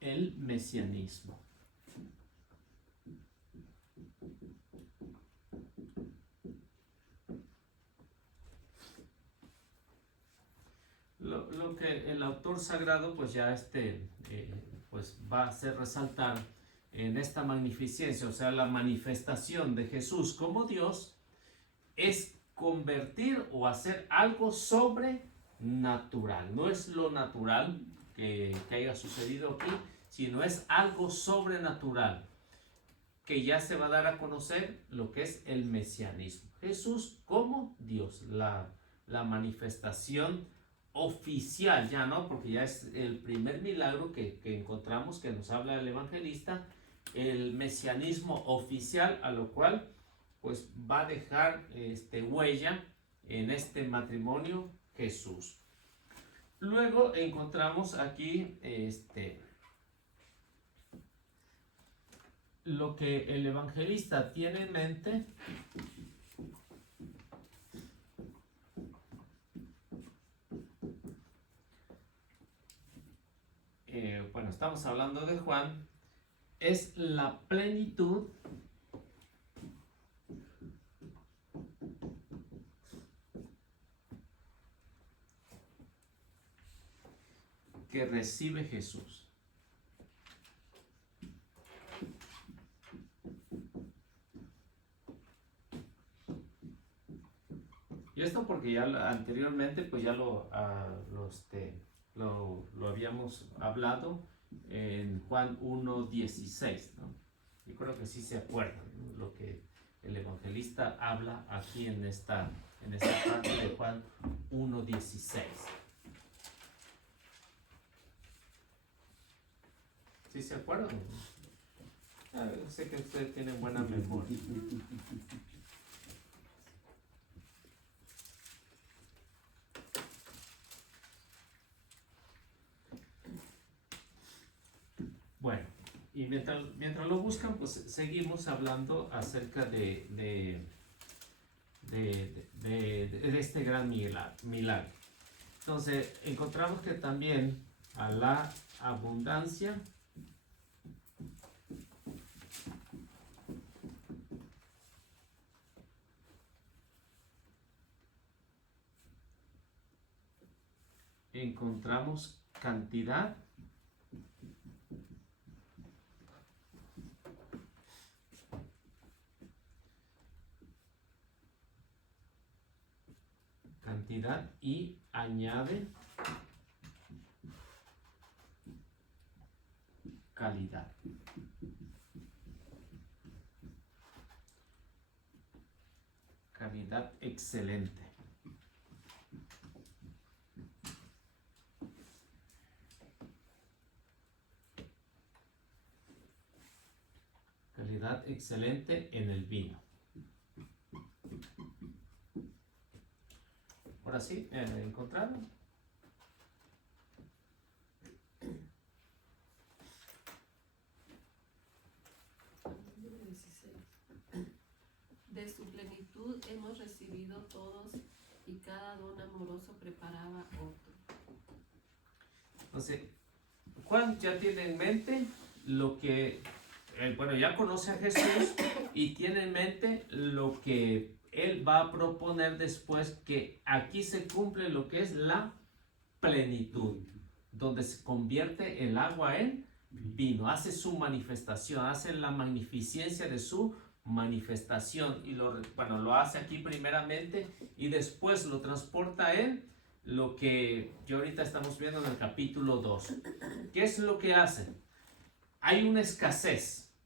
el mesianismo. Lo que el autor sagrado pues ya pues va a hacer resaltar en esta magnificencia, o sea, la manifestación de Jesús como Dios, es convertir o hacer algo sobrenatural. No es lo natural que haya sucedido aquí, sino es algo sobrenatural que ya se va a dar a conocer lo que es el mesianismo. Jesús como Dios, la manifestación oficial, ya no, porque ya es el primer milagro que encontramos, que nos habla el evangelista, el mesianismo oficial, a lo cual pues va a dejar huella en este matrimonio Jesús. Luego encontramos aquí lo que el evangelista tiene en mente. Bueno, estamos hablando de Juan, es la plenitud que recibe Jesús. Y esto porque ya anteriormente pues ya lo habíamos hablado en Juan 1:16, ¿no? Yo creo que sí se acuerdan, ¿no? Lo que el evangelista habla aquí en esta parte de Juan 1:16. ¿Sí se acuerdan? Sé que ustedes tienen buena memoria. Bueno, y mientras lo buscan, pues seguimos hablando acerca de este gran milagro. Entonces, encontramos que también a la abundancia encontramos cantidad y añade calidad. Calidad excelente. Calidad excelente en el vino. Ahora sí, ¿encontraron? Número 16. De su plenitud hemos recibido todos y cada don amoroso preparaba otro. Entonces, Juan ya tiene en mente lo que, bueno, ya conoce a Jesús y tiene en mente lo que él va a proponer después, que aquí se cumple lo que es la plenitud, donde se convierte el agua en vino, hace su manifestación, hace la magnificencia de su manifestación y lo hace aquí primeramente y después lo transporta en lo que yo ahorita estamos viendo en el capítulo 2. ¿Qué es lo que hace? Hay una escasez.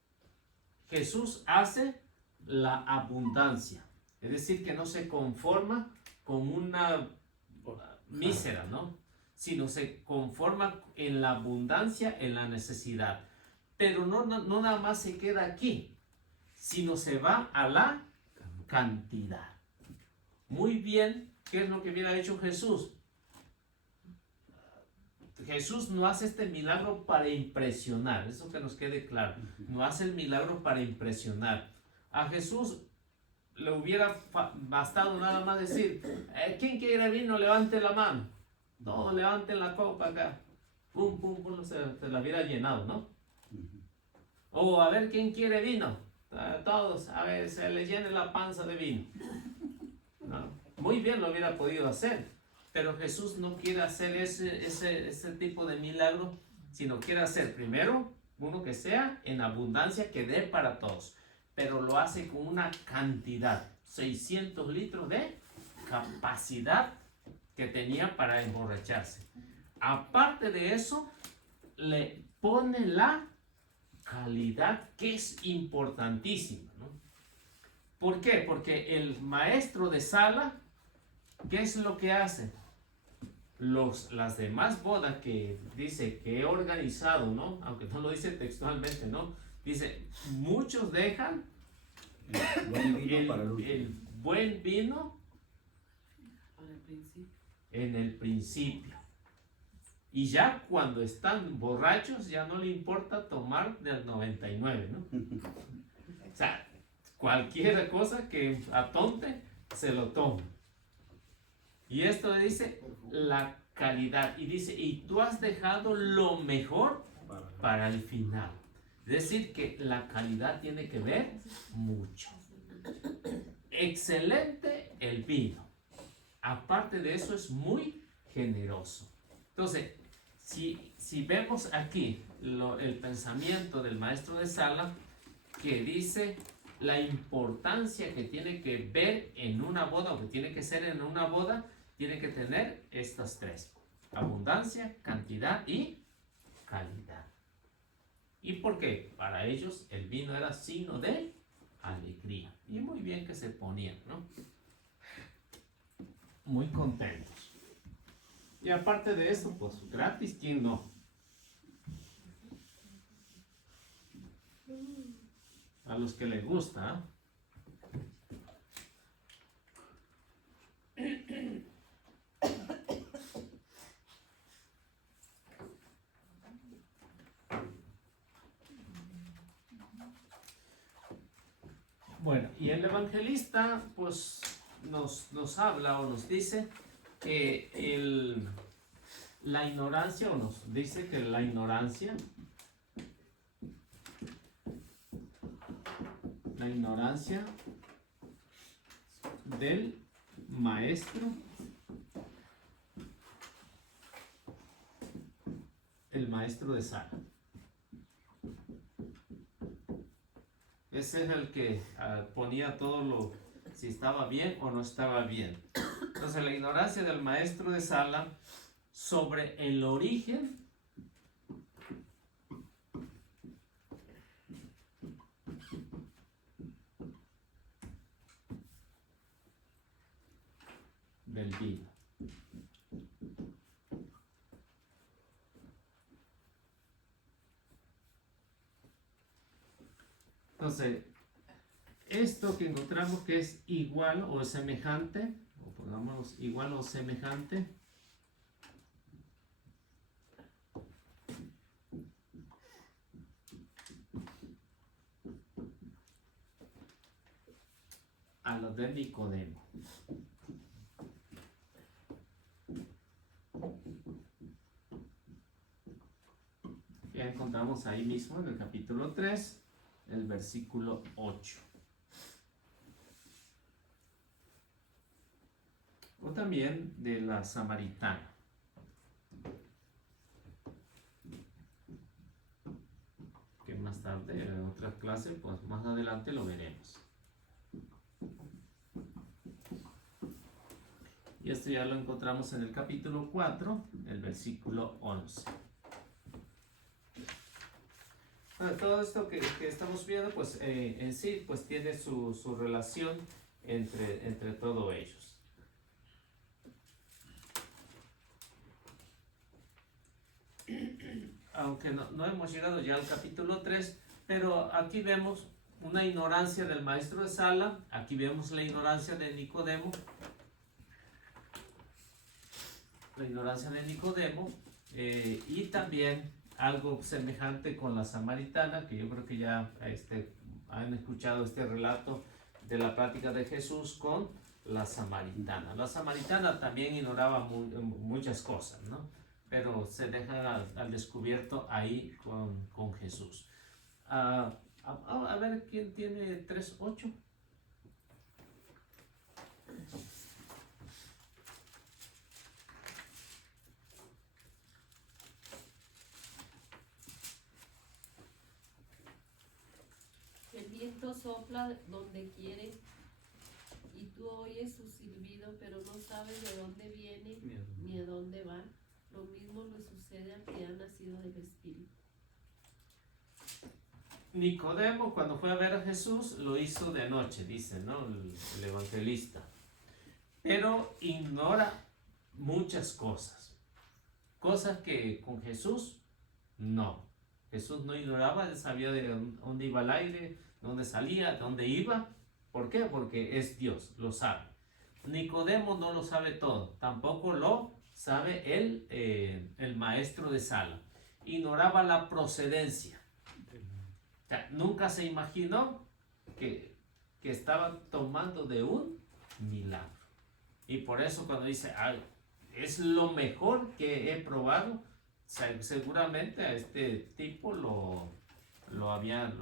Jesús hace la abundancia, es decir, que no se conforma con una mísera, ¿no? Sino se conforma en la abundancia, en la necesidad. Pero no nada más se queda aquí, sino se va a la cantidad. Muy bien, ¿qué es lo que hubiera hecho Jesús? Jesús no hace este milagro para impresionar, eso que nos quede claro. No hace el milagro para impresionar. A Jesús le hubiera bastado nada más decir, ¿quién quiere vino? Levante la mano. Todos levanten la copa acá. Pum, pum, pum, se la hubiera llenado, ¿no? O a ver, ¿quién quiere vino? Todos, a ver, se les llene la panza de vino. ¿No? Muy bien lo hubiera podido hacer, pero Jesús no quiere hacer ese tipo de milagro, sino quiere hacer primero uno que sea en abundancia, que dé para todos, pero lo hace con una cantidad, 600 litros de capacidad que tenía para emborracharse. Aparte de eso, le pone la calidad, que es importantísima, ¿no? ¿Por qué? Porque el maestro de sala, ¿qué es lo que hace? Las demás bodas que dice que he organizado, ¿no? Aunque no lo dice textualmente, ¿no? Dice, muchos dejan el buen vino Para el principio. en el principio. Y ya cuando están borrachos, ya no le importa tomar del 99, ¿no? O sea, cualquier cosa que atonte, se lo toma. Y esto le dice la calidad. Y dice, y tú has dejado lo mejor para el final. Es decir, que la calidad tiene que ver mucho. Excelente el vino. Aparte de eso, es muy generoso. Entonces, si vemos aquí el pensamiento del maestro de sala, que dice la importancia que tiene que ver en una boda, o que tiene que ser en una boda, tiene que tener estas tres: abundancia, cantidad y calidad. ¿Y por qué? Para ellos el vino era signo de alegría. Y muy bien que se ponían, ¿no? Muy contentos. Y aparte de eso, pues gratis, ¿quién no? A los que les gusta, ¿eh? Bueno, y el evangelista pues nos habla o nos dice que la ignorancia, o nos dice que la ignorancia del maestro el maestro de sala. Ese es el que ponía todo lo, si estaba bien o no estaba bien. Entonces la ignorancia del maestro de sala sobre el origen del vino. Entonces, esto que encontramos que es igual o semejante, o pongamos igual o semejante, a lo de Nicodemo. Ya encontramos ahí mismo en el capítulo 3, el versículo 8. O también de la samaritana. Que más tarde, en otra clase, pues más adelante lo veremos. Y esto ya lo encontramos en el capítulo 4, el versículo 11. Bueno, todo esto que estamos viendo, pues en sí, pues tiene su relación entre todos ellos. Aunque no hemos llegado ya al capítulo 3, pero aquí vemos una ignorancia del maestro de sala, aquí vemos la ignorancia de Nicodemo, y también algo semejante con la samaritana, que yo creo que ya han escuchado este relato de la plática de Jesús con la samaritana. La samaritana también ignoraba muchas cosas, ¿no? Pero se deja al descubierto ahí con Jesús. A ver, ¿quién tiene 3:8? El viento sopla donde quiere y tú oyes su silbido, pero no sabes de dónde viene ni a dónde va. Lo mismo le sucede al que ha nacido del Espíritu. Nicodemo, cuando fue a ver a Jesús, lo hizo de noche, dice, ¿no? El evangelista. Pero ignora muchas cosas. Cosas que con Jesús, no. Jesús no ignoraba, él sabía de dónde iba el aire, dónde salía, dónde iba. ¿Por qué? Porque es Dios, lo sabe. Nicodemo no lo sabe todo, tampoco lo sabe el maestro de sala. Ignoraba la procedencia. O sea, nunca se imaginó que estaba tomando de un milagro. Y por eso cuando dice, ay, es lo mejor que he probado, seguramente a este tipo lo habían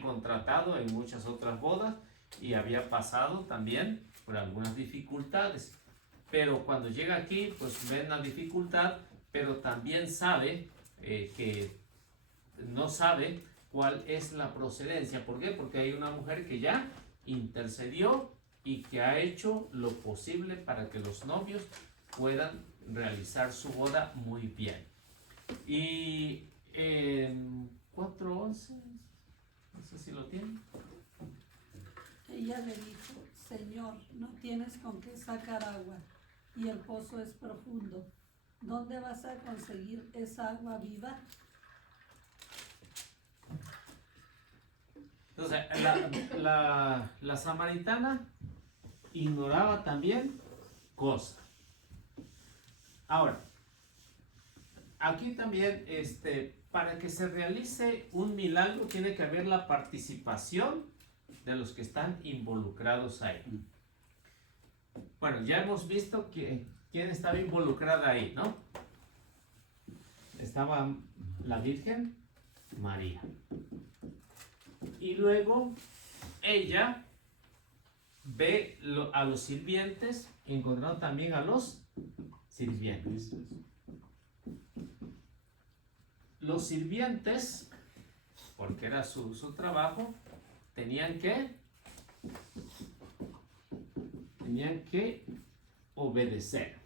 contratado en muchas otras bodas y había pasado también por algunas dificultades. Pero cuando llega aquí, pues ven la dificultad, pero también sabe que no sabe cuál es la procedencia. ¿Por qué? Porque hay una mujer que ya intercedió y que ha hecho lo posible para que los novios puedan realizar su boda muy bien. Y en 4:11, no sé si lo tienen. Ella le dijo, Señor, no tienes con qué sacar agua y el pozo es profundo. ¿Dónde vas a conseguir esa agua viva? Entonces, la samaritana ignoraba también cosas. Ahora, aquí también, para que se realice un milagro, tiene que haber la participación de los que están involucrados ahí. Bueno, ya hemos visto quién estaba involucrada ahí, ¿no? Estaba la Virgen María. Y luego ella ve a los sirvientes, encontrando también a los sirvientes. los sirvientes, porque era su trabajo, tenían que obedecer.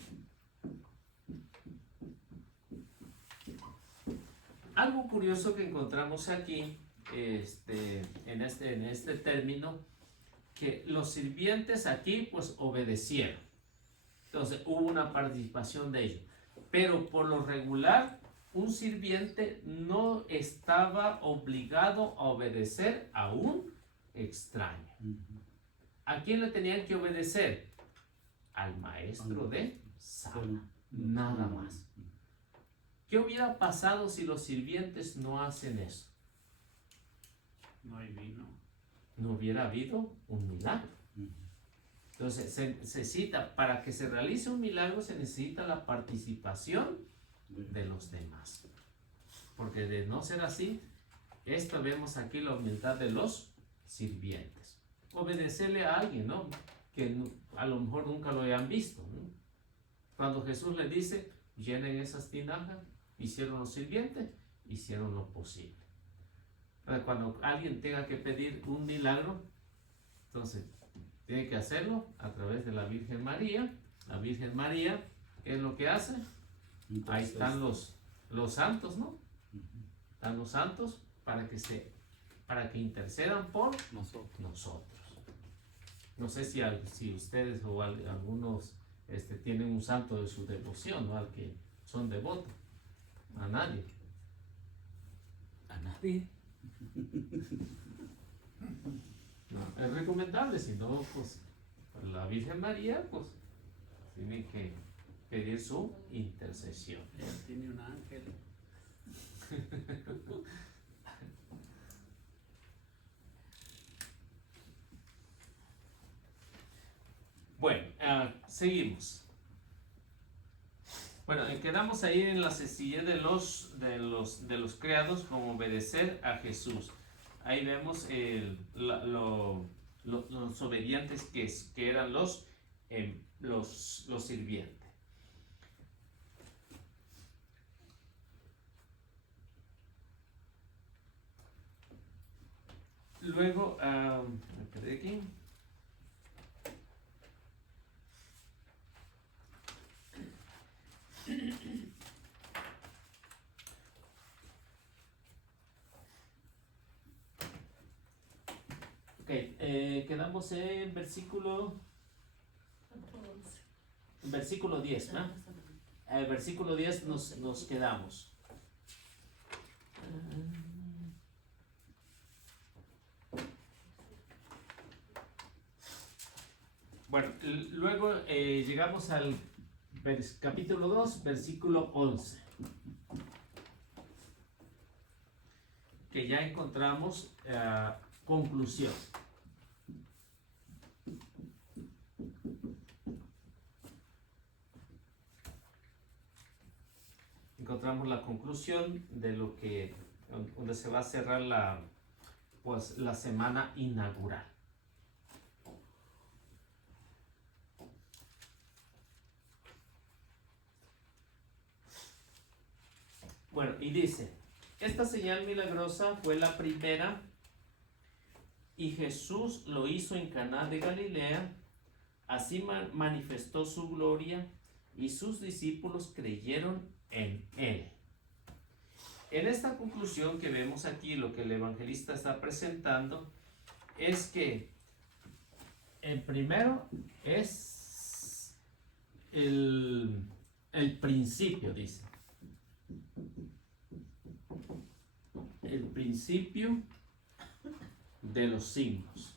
Algo curioso que encontramos aquí, en este término, que los sirvientes aquí pues obedecieron. Entonces hubo una participación de ellos. Pero por lo regular, un sirviente no estaba obligado a obedecer a un extraño. ¿A quién le tenían que obedecer? Al maestro de sala, nada más. ¿Qué hubiera pasado si los sirvientes no hacen eso? No hay vino. No hubiera habido un milagro. Entonces se necesita, para que se realice un milagro, se necesita la participación de los demás. Porque de no ser así, vemos aquí la humildad de los sirvientes. Obedecerle a alguien, ¿no? Que a lo mejor nunca lo hayan visto, ¿no? Cuando Jesús les dice, llenen esas tinajas, hicieron los sirvientes, hicieron lo posible. Cuando alguien tenga que pedir un milagro, entonces tiene que hacerlo a través de la Virgen María. La Virgen María, ¿qué es lo que hace? Entonces, ahí están los santos, ¿no? Están los santos para que intercedan por nosotros. No sé si ustedes o algunos tienen un santo de su devoción, ¿no? Al que son devotos. A nadie. A nadie. No, es recomendable, si no, pues la Virgen María, pues tiene que pedir su intercesión. Ella tiene un ángel. Bueno, seguimos. Bueno, quedamos ahí en la sencillez de los criados con obedecer a Jesús. Ahí vemos los obedientes que eran los sirvientes. Luego, me quedé aquí. Ok, quedamos en versículo 10, ¿no? El versículo 10 nos quedamos. Bueno, luego llegamos al capítulo 2, versículo 11. Que ya encontramos conclusión. Encontramos la conclusión de lo que, donde se va a cerrar la semana inaugural. Bueno, y dice, esta señal milagrosa fue la primera y Jesús lo hizo en Caná de Galilea, así manifestó su gloria y sus discípulos creyeron en él. En esta conclusión que vemos aquí, lo que el evangelista está presentando es que el primero es el principio, dice. El principio de los signos.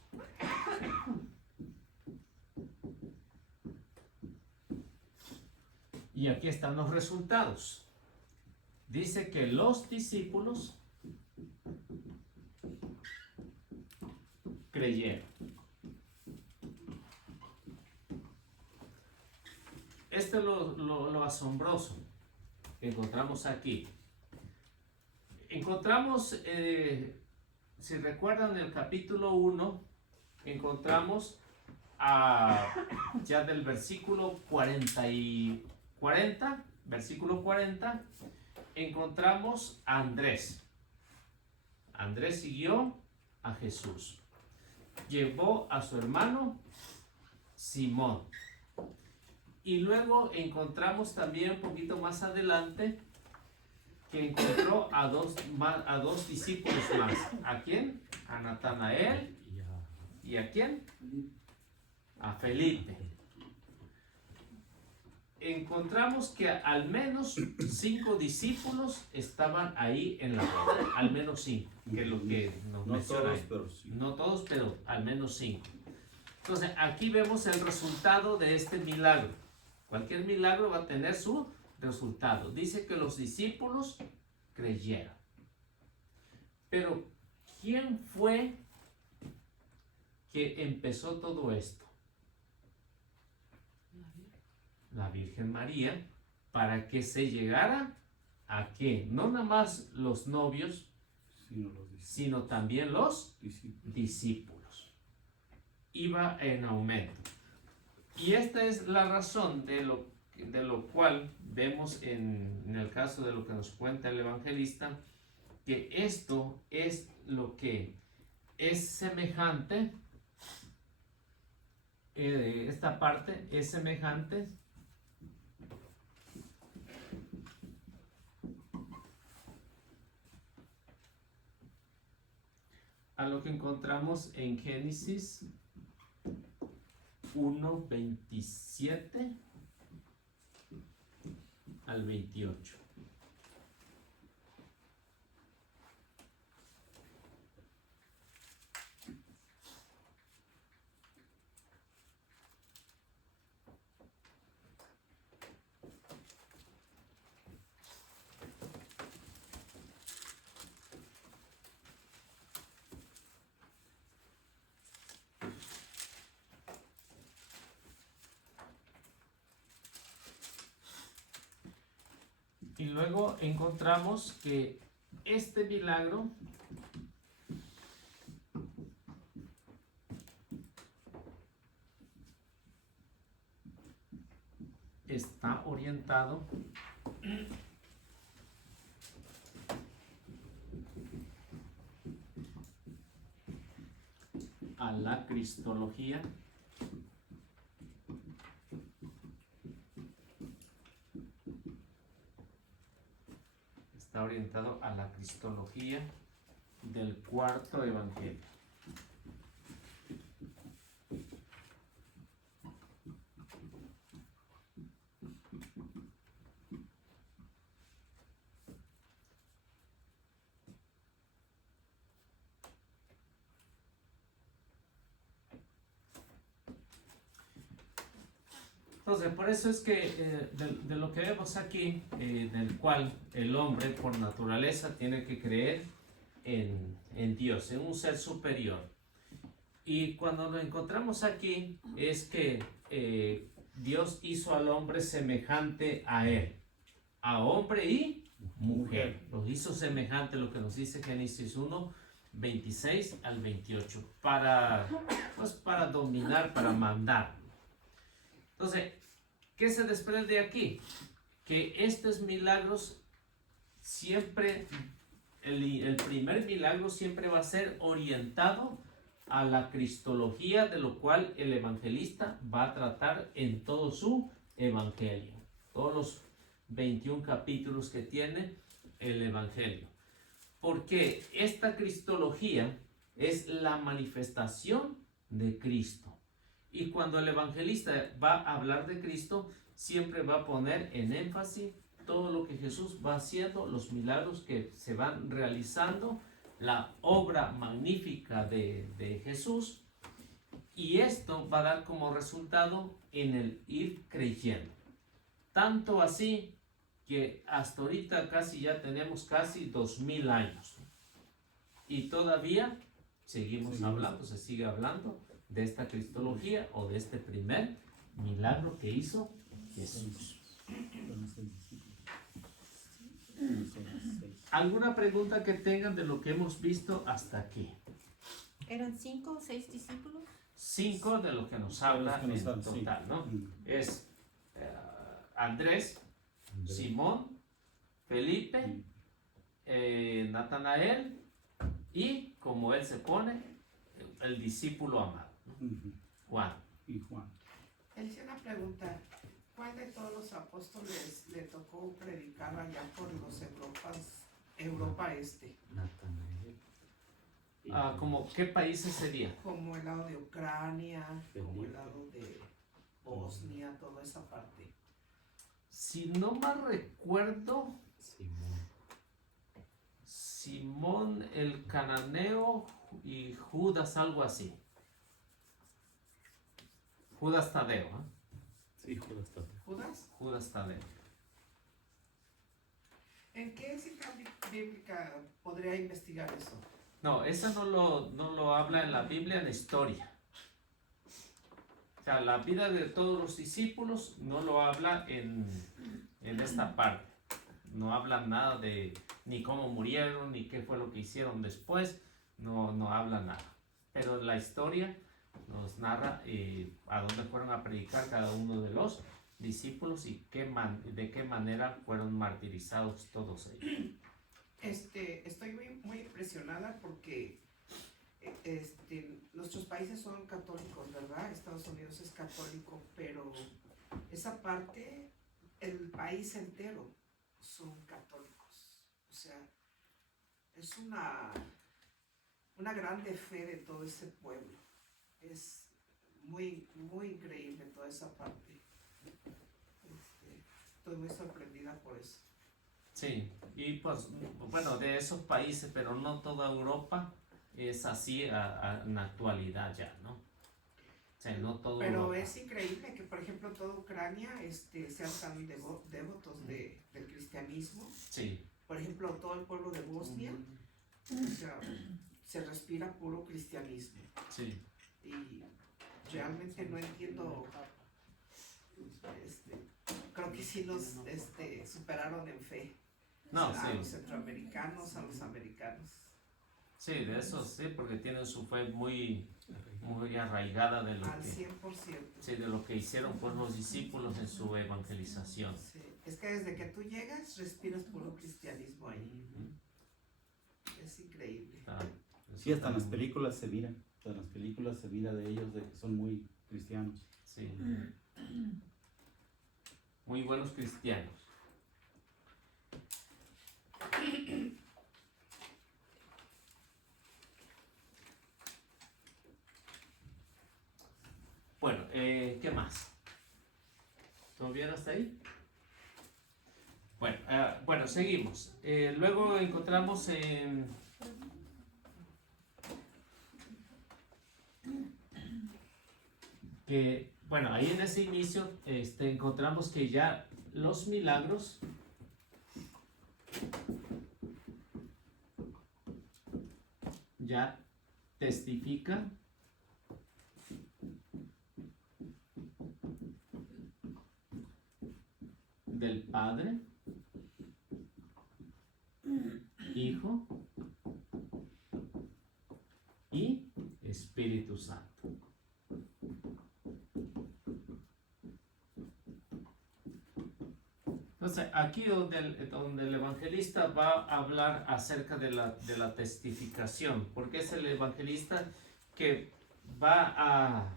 Y aquí están los resultados. Dice que los discípulos creyeron. Esto es lo asombroso que encontramos aquí. Encontramos, si recuerdan el capítulo 1, encontramos ya del versículo 40, versículo 40, encontramos a Andrés. Andrés siguió a Jesús. Llevó a su hermano Simón. Y luego encontramos también un poquito más adelante que encontró a dos discípulos más. ¿A quién? A Natanael. ¿Y a quién? A Felipe. Encontramos que al menos 5 discípulos estaban ahí en la boda. Al menos 5, que es lo que nos No menciona todos, ahí. pero sí. No todos, pero al menos 5. Entonces, aquí vemos el resultado de este milagro. Cualquier milagro va a tener su resultado. Dice que los discípulos creyeron. Pero, ¿quién fue que empezó todo esto? La Virgen María, para que se llegara a qué? No nada más los novios, sino también los discípulos. Iba en aumento. Y esta es la razón de lo cual vemos en el caso de lo que nos cuenta el evangelista, que esto es lo que es semejante, esta parte es semejante a lo que encontramos en Génesis 1:27 al 28. Y luego encontramos que este milagro está orientado a la cristología. Está orientado a la cristología del cuarto evangelio. Entonces, por eso es que de lo que vemos aquí, del cual el hombre por naturaleza tiene que creer en Dios, en un ser superior. Y cuando lo encontramos aquí, es que Dios hizo al hombre semejante a él, a hombre y mujer. Los hizo semejante, lo que nos dice Génesis 1:26 al 28, para dominar, para mandar. Entonces, ¿qué se desprende aquí? Que estos milagros siempre, el primer milagro siempre va a ser orientado a la cristología, de lo cual el evangelista va a tratar en todo su evangelio. Todos los 21 capítulos que tiene el evangelio. Porque esta cristología es la manifestación de Cristo. Y cuando el evangelista va a hablar de Cristo, siempre va a poner en énfasis todo lo que Jesús va haciendo, los milagros que se van realizando, la obra magnífica de Jesús. Y esto va a dar como resultado en el ir creyendo. Tanto así que hasta ahorita ya tenemos casi 2000 años. Y todavía seguimos hablando, se sigue hablando de esta cristología o de este primer milagro que hizo Jesús. ¿Alguna pregunta que tengan de lo que hemos visto hasta aquí? ¿Eran 5 o 6 discípulos? 5 de lo que nos habla en total, ¿no? Sí. Es Andrés, Simón, Felipe, Natanael y, como él se pone, el discípulo amado, ¿no? Ujú. Juan. Y Juan. Él hice una pregunta. ¿Cuál de todos los apóstoles le tocó predicar allá por los Europa Este? Natanael. Y ¿Como qué países sería? Como el lado de Ucrania, como el lado de Bosnia, toda esa parte. Si no mal recuerdo, Simón. Simón el cananeo y Judas, algo así. Judas Tadeo, ¿eh? Sí, Judas Tadeo. ¿Judas? Judas Tadeo. ¿En qué cita bíblica podría investigar eso? No, eso no lo habla en la Biblia, en la historia. O sea, la vida de todos los discípulos no lo habla en esta parte. No habla nada de ni cómo murieron, ni qué fue lo que hicieron después. No habla nada. Pero la historia nos narra a dónde fueron a predicar cada uno de los discípulos y de qué manera fueron martirizados todos ellos. Estoy muy impresionada porque nuestros países son católicos, ¿verdad? Estados Unidos es católico, pero esa parte, el país entero son católicos. O sea, es una grande fe de todo ese pueblo. Es muy, muy increíble toda esa parte. Estoy muy sorprendida por eso. Sí, y pues, bueno, de esos países, pero no toda Europa es así en la actualidad ya, ¿no? O sea, no todo Pero Europa. es increíble que, por ejemplo, toda Ucrania sean tan devotos del cristianismo. Sí, Por ejemplo, todo el pueblo de Bosnia, o sea, se respira puro cristianismo. sí. Y realmente no entiendo, creo que sí nos superaron en fe. No, A sí. los centroamericanos, a los americanos. Sí, de eso sí, porque tienen su fe muy arraigada de lo Al que, 100%. sí, de lo que hicieron pues los discípulos en su evangelización. Sí. Es que desde que tú llegas, respiras puro cristianismo ahí. Ujú. Es increíble. Ah, Sí, hasta en las películas se mira. Hasta en las películas se mira de ellos de que son muy cristianos. Sí. Muy buenos cristianos. Bueno, ¿qué más? ¿Todo bien hasta ahí? Bueno, seguimos. Luego encontramos que, bueno, ahí en ese inicio encontramos que ya los milagros ya testifican del Padre, Hijo y Espíritu Santo. Entonces, aquí donde el evangelista va a hablar acerca de la testificación, porque es el evangelista que va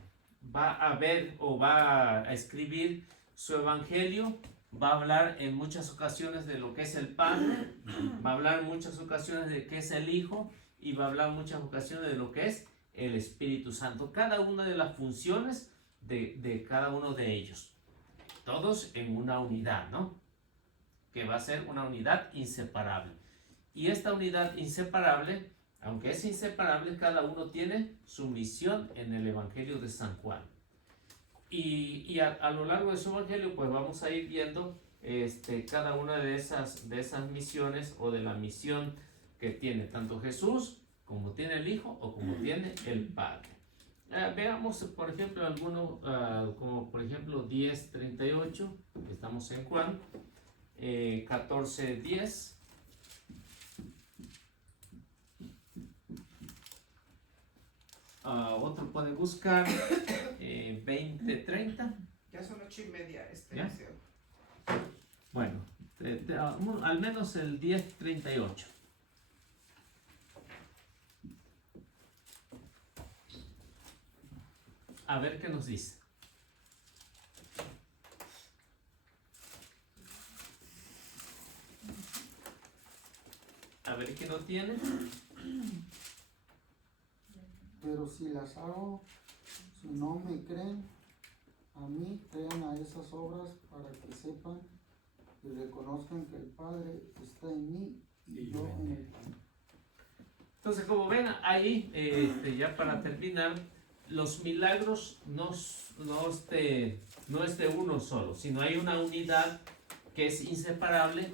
a ver o va a escribir su evangelio, va a hablar en muchas ocasiones de lo que es el Padre, va a hablar en muchas ocasiones de qué es el Hijo y va a hablar en muchas ocasiones de lo que es el Espíritu Santo, cada una de las funciones de cada uno de ellos, todos en una unidad, ¿no? Que va a ser una unidad inseparable. Y esta unidad inseparable, aunque es inseparable, cada uno tiene su misión en el Evangelio de San Juan. Y a lo largo de su Evangelio, pues vamos a ir viendo cada una de esas misiones o de la misión que tiene tanto Jesús, como tiene el Hijo o como tiene el Padre. Veamos, por ejemplo, algunos, como por ejemplo 10:38, estamos en Juan. 14:10. Otro puede buscar 20:30. Ya son 8:30 ¿Ya? deseo. Bueno, al menos el 10:38. A ver qué nos dice. A ver qué no tiene. Pero si las hago, si no me creen, a mí crean a esas obras para que sepan y reconozcan que el Padre está en mí y yo en el Padre. Entonces, como ven ahí, ya para terminar, los milagros no es de uno solo, sino hay una unidad que es inseparable,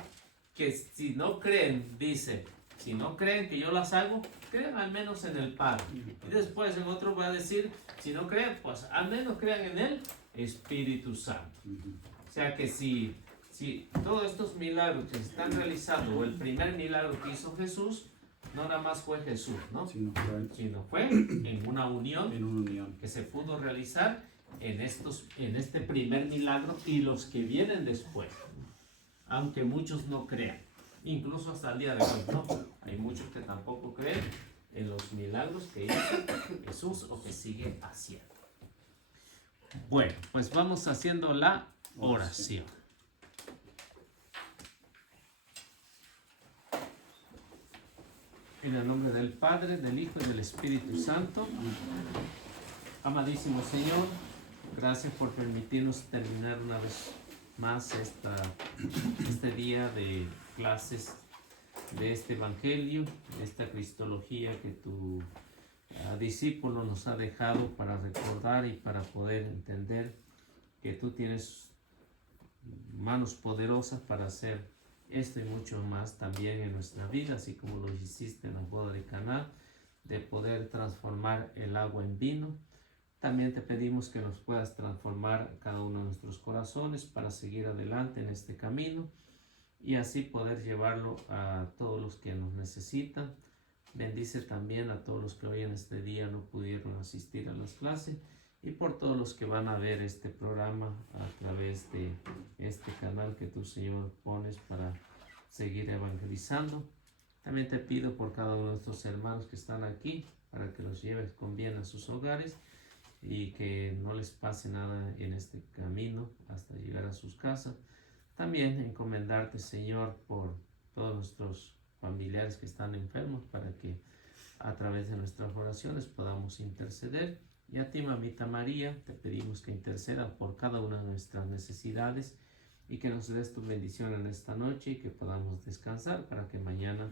que si no creen, dice, si no creen que yo las hago, crean al menos en el Padre. Y después en otro va a decir, si no creen, pues al menos crean en el Espíritu Santo. O sea que si todos estos milagros que se están realizando, o el primer milagro que hizo Jesús, no nada más fue Jesús, ¿no? Sino fue en una unión que se pudo realizar en este primer milagro y los que vienen después, aunque muchos no crean, incluso hasta el día de hoy, ¿no? Hay muchos que tampoco creen en los milagros que hizo Jesús o que sigue haciendo. Bueno, pues vamos haciendo la oración. En el nombre del Padre, del Hijo y del Espíritu Santo. Amadísimo Señor, gracias por permitirnos terminar una vez más este día de clases de este Evangelio, de esta Cristología que tu discípulo nos ha dejado para recordar y para poder entender que tú tienes manos poderosas para hacer esto y mucho más también en nuestra vida, así como lo hiciste en la boda de Caná, de poder transformar el agua en vino. También te pedimos que nos puedas transformar cada uno de nuestros corazones para seguir adelante en este camino y así poder llevarlo a todos los que nos necesitan. Bendice también a todos los que hoy en este día no pudieron asistir a las clases y por todos los que van a ver este programa a través de este canal que tú, Señor, pones para seguir evangelizando. También te pido por cada uno de estos hermanos que están aquí para que los lleves con bien a sus hogares y que no les pase nada en este camino hasta llegar a sus casas. También encomendarte, Señor, por todos nuestros familiares que están enfermos para que a través de nuestras oraciones podamos interceder. Y a ti, Mamita María, te pedimos que interceda por cada una de nuestras necesidades y que nos des tu bendición en esta noche y que podamos descansar para que mañana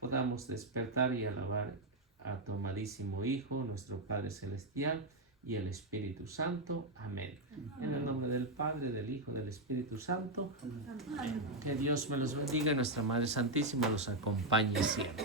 podamos despertar y alabar a tu amadísimo Hijo, nuestro Padre Celestial y el Espíritu Santo. Amén. En el nombre del Padre, del Hijo y del Espíritu Santo. Que Dios me los bendiga y nuestra Madre Santísima los acompañe siempre.